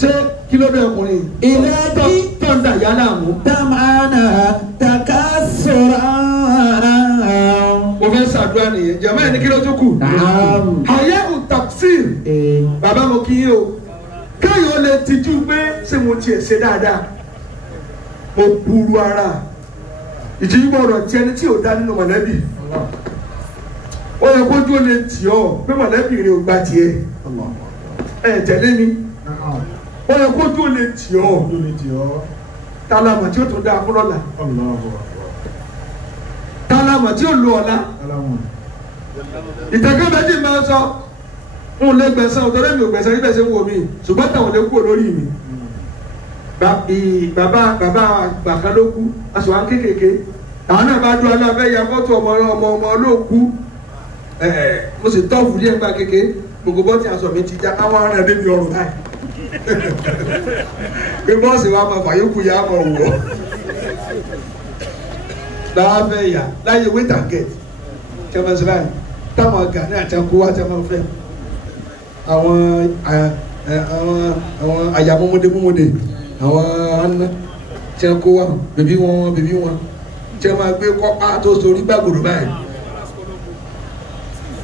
Ṣé kí ló bẹ ọkùnrin? Ìdájí tó ń dà yálà mú. tàbára tàkà sọ̀rọ̀. Mo fẹ́ ṣàdúrà nìyẹn jàmọ́ ẹni kí ló tó kù. Àyẹ̀ ò tafsir. Bàbá mo kí yín o. Káyọ̀ lè tijú pé ṣé mo tiẹ̀ ṣe dáadáa. Mo burú ara. Ìtìjú gbọ́dọ̀ ti ẹni tí ò dá nínú mọ̀lẹ́bí. Ó yẹ kójú ó lè tì ọ́ pé mọ̀lẹ́bí rẹ̀ ò gba tiẹ̀. Ẹ tẹ̀lé mi. Ó yẹ kójú ó lè tì ọ́. Tálámà tí ó tún dáa fún lọ́la. Tálámà tí ó lo ọ̀la. Ìtẹ̀kẹ́ méjì máa ń sọ. N lè gbẹ̀sán òtọ́lẹ́ mi ò gbẹ̀sán níbẹ̀ ṣe ń wò mí. Ṣùgbọ́n táwọn lè kúrò lórí mi. Bàbá àgbà ló kú. Aṣọ wa kékèké. Àwọn náà bá dúró aláfẹ́ ya fọ́tò ọmọ ló kú. Mo sì tọ́ọ̀fù díẹ̀ nígbà kéke. Gbogbo bọ́tì aṣọ mi ti já àwọn ará ẹ̀dẹ́ mi ọrùn báyìí. Pé bọ́ọ̀sì wa máa fàyókù ya máa wọ̀. Láwa fẹ́ yà láyé wait and get. Ṣé máa ṣe báyìí? Táwọn ọ̀gá ní àtẹ̀kù wa ṣe máa fẹ́. Àwọn àyàmọ́mọdé àwọn aná tí wọ́n kó wa bèbí wọn tí tí wọ́n máa gbé kọ́pá tó sorí gbàgbọ́dọ̀ báyìí.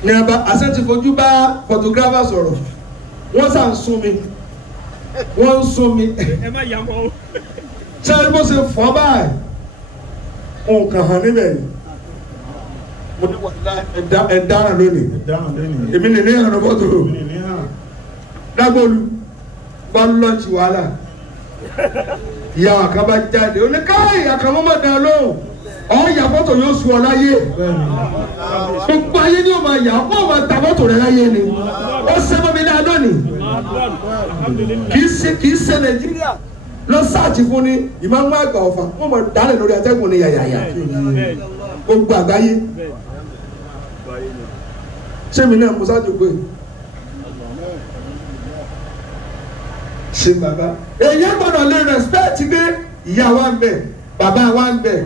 ní abá àṣẹ ti fojú bá photographer sọ̀rọ̀ wọ́n sà ń sún mi wọ́n ń sún mi. ẹ má yà mọ́ o. ṣé bó ṣe fọ́ báyìí nǹkan hàn níbẹ̀ ni mo ní wàhálà ẹ̀ dára lónìí èmi nì ní ìhànà fọ́tò dágbólu bá lọ́ọ̀tì wàhálà ìyá àkàbà jáde ó ní káyì àkàmọ́mọ́ dán lóhùn ọ̀ọ́yà fọ́tò yóò sùn ọ láyé gbogbo ayé ni ó máa yà ó máa ta fọ́tò rẹ láyé ni ó sẹ́mọ́ mi dáadọ́ ni kì í ṣe Nàìjíríà lọ sáàtì fún ni ìmáàmù àgbà Ọ̀fà wọ́n mọ̀ dálẹ̀ lórí atẹ́gùn ni yàyàyà gbogbo àgbáyé sẹ́mi náà musa jòkó yìí ṣe bàbá èyí gbọ́dọ̀ lè rẹ́spẹ́tì pé ìyá wa ń bẹ bàbá wa ń bẹ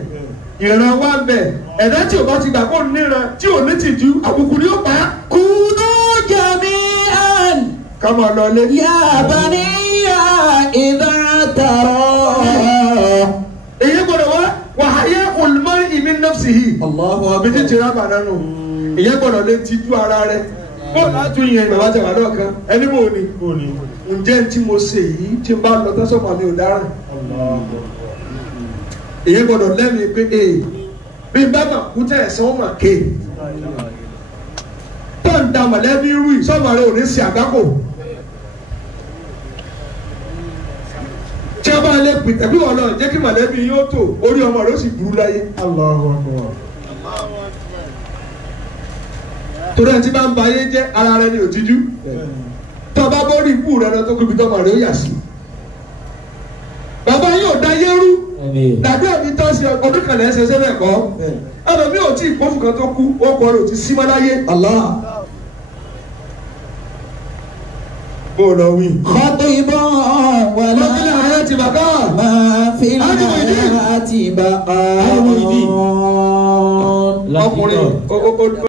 ìran wa ń bẹ ẹ̀dá tí o bá ti gbà kó níran tí o ní tìjú àbùkù ni ó pa á. kunu jami'an. ká máa lọ lé. ya baniya idha tara. èyí gbọ́dọ̀ wá wàhálà olùmọ́rí ìmí nọ́ọ̀sì yìí. Allahu akbar. àbí títí rábà nánú ìyẹn gbọ́dọ̀ lè tijú ara rẹ̀ bóòlù àtún yẹn bàbá tẹ wà lọ́ọ̀kan ẹni mò ní ǹjẹ́ tí mo ṣe yìí tí n bá lọ tọ́sọ̀mọ̀ mi ò dáràn ìyẹn gbọ́dọ̀ lẹ́mìí pé bí n bá mà kú tẹ̀ ẹ̀sán ó mà ké tó ń da mọ̀lẹ́bí rú yìí sọ́mọ rẹ ò ní ṣe àgbákò tí a bá lè pè tẹ̀bí wọn náà jẹ́ kí mọ̀lẹ́bí yóò tò orí ọmọ rẹ ó sì burú láyé. torí ẹ ti bá ń ba ayé jẹ́ ara rẹ ni òtijú tó bá bọ́ọ̀rì ikú rẹ lọ tó kóbi tó ọmọ rẹ ó yà sí. bàbá yóò da yé rú dàbí àbí tó ṣe ọdún kan lẹ́sẹ̀ sẹ́lẹ̀ kọ́ ẹlòmíì ò tí ì kófù kan tó kú ó kọ́ rẹ̀ ò ti sí mọ́ láyé. bó o lọ wí. khatiban wala lọ́kìlẹ̀ ayé ti bàbá. ma fil hayati baqa. ọkùnrin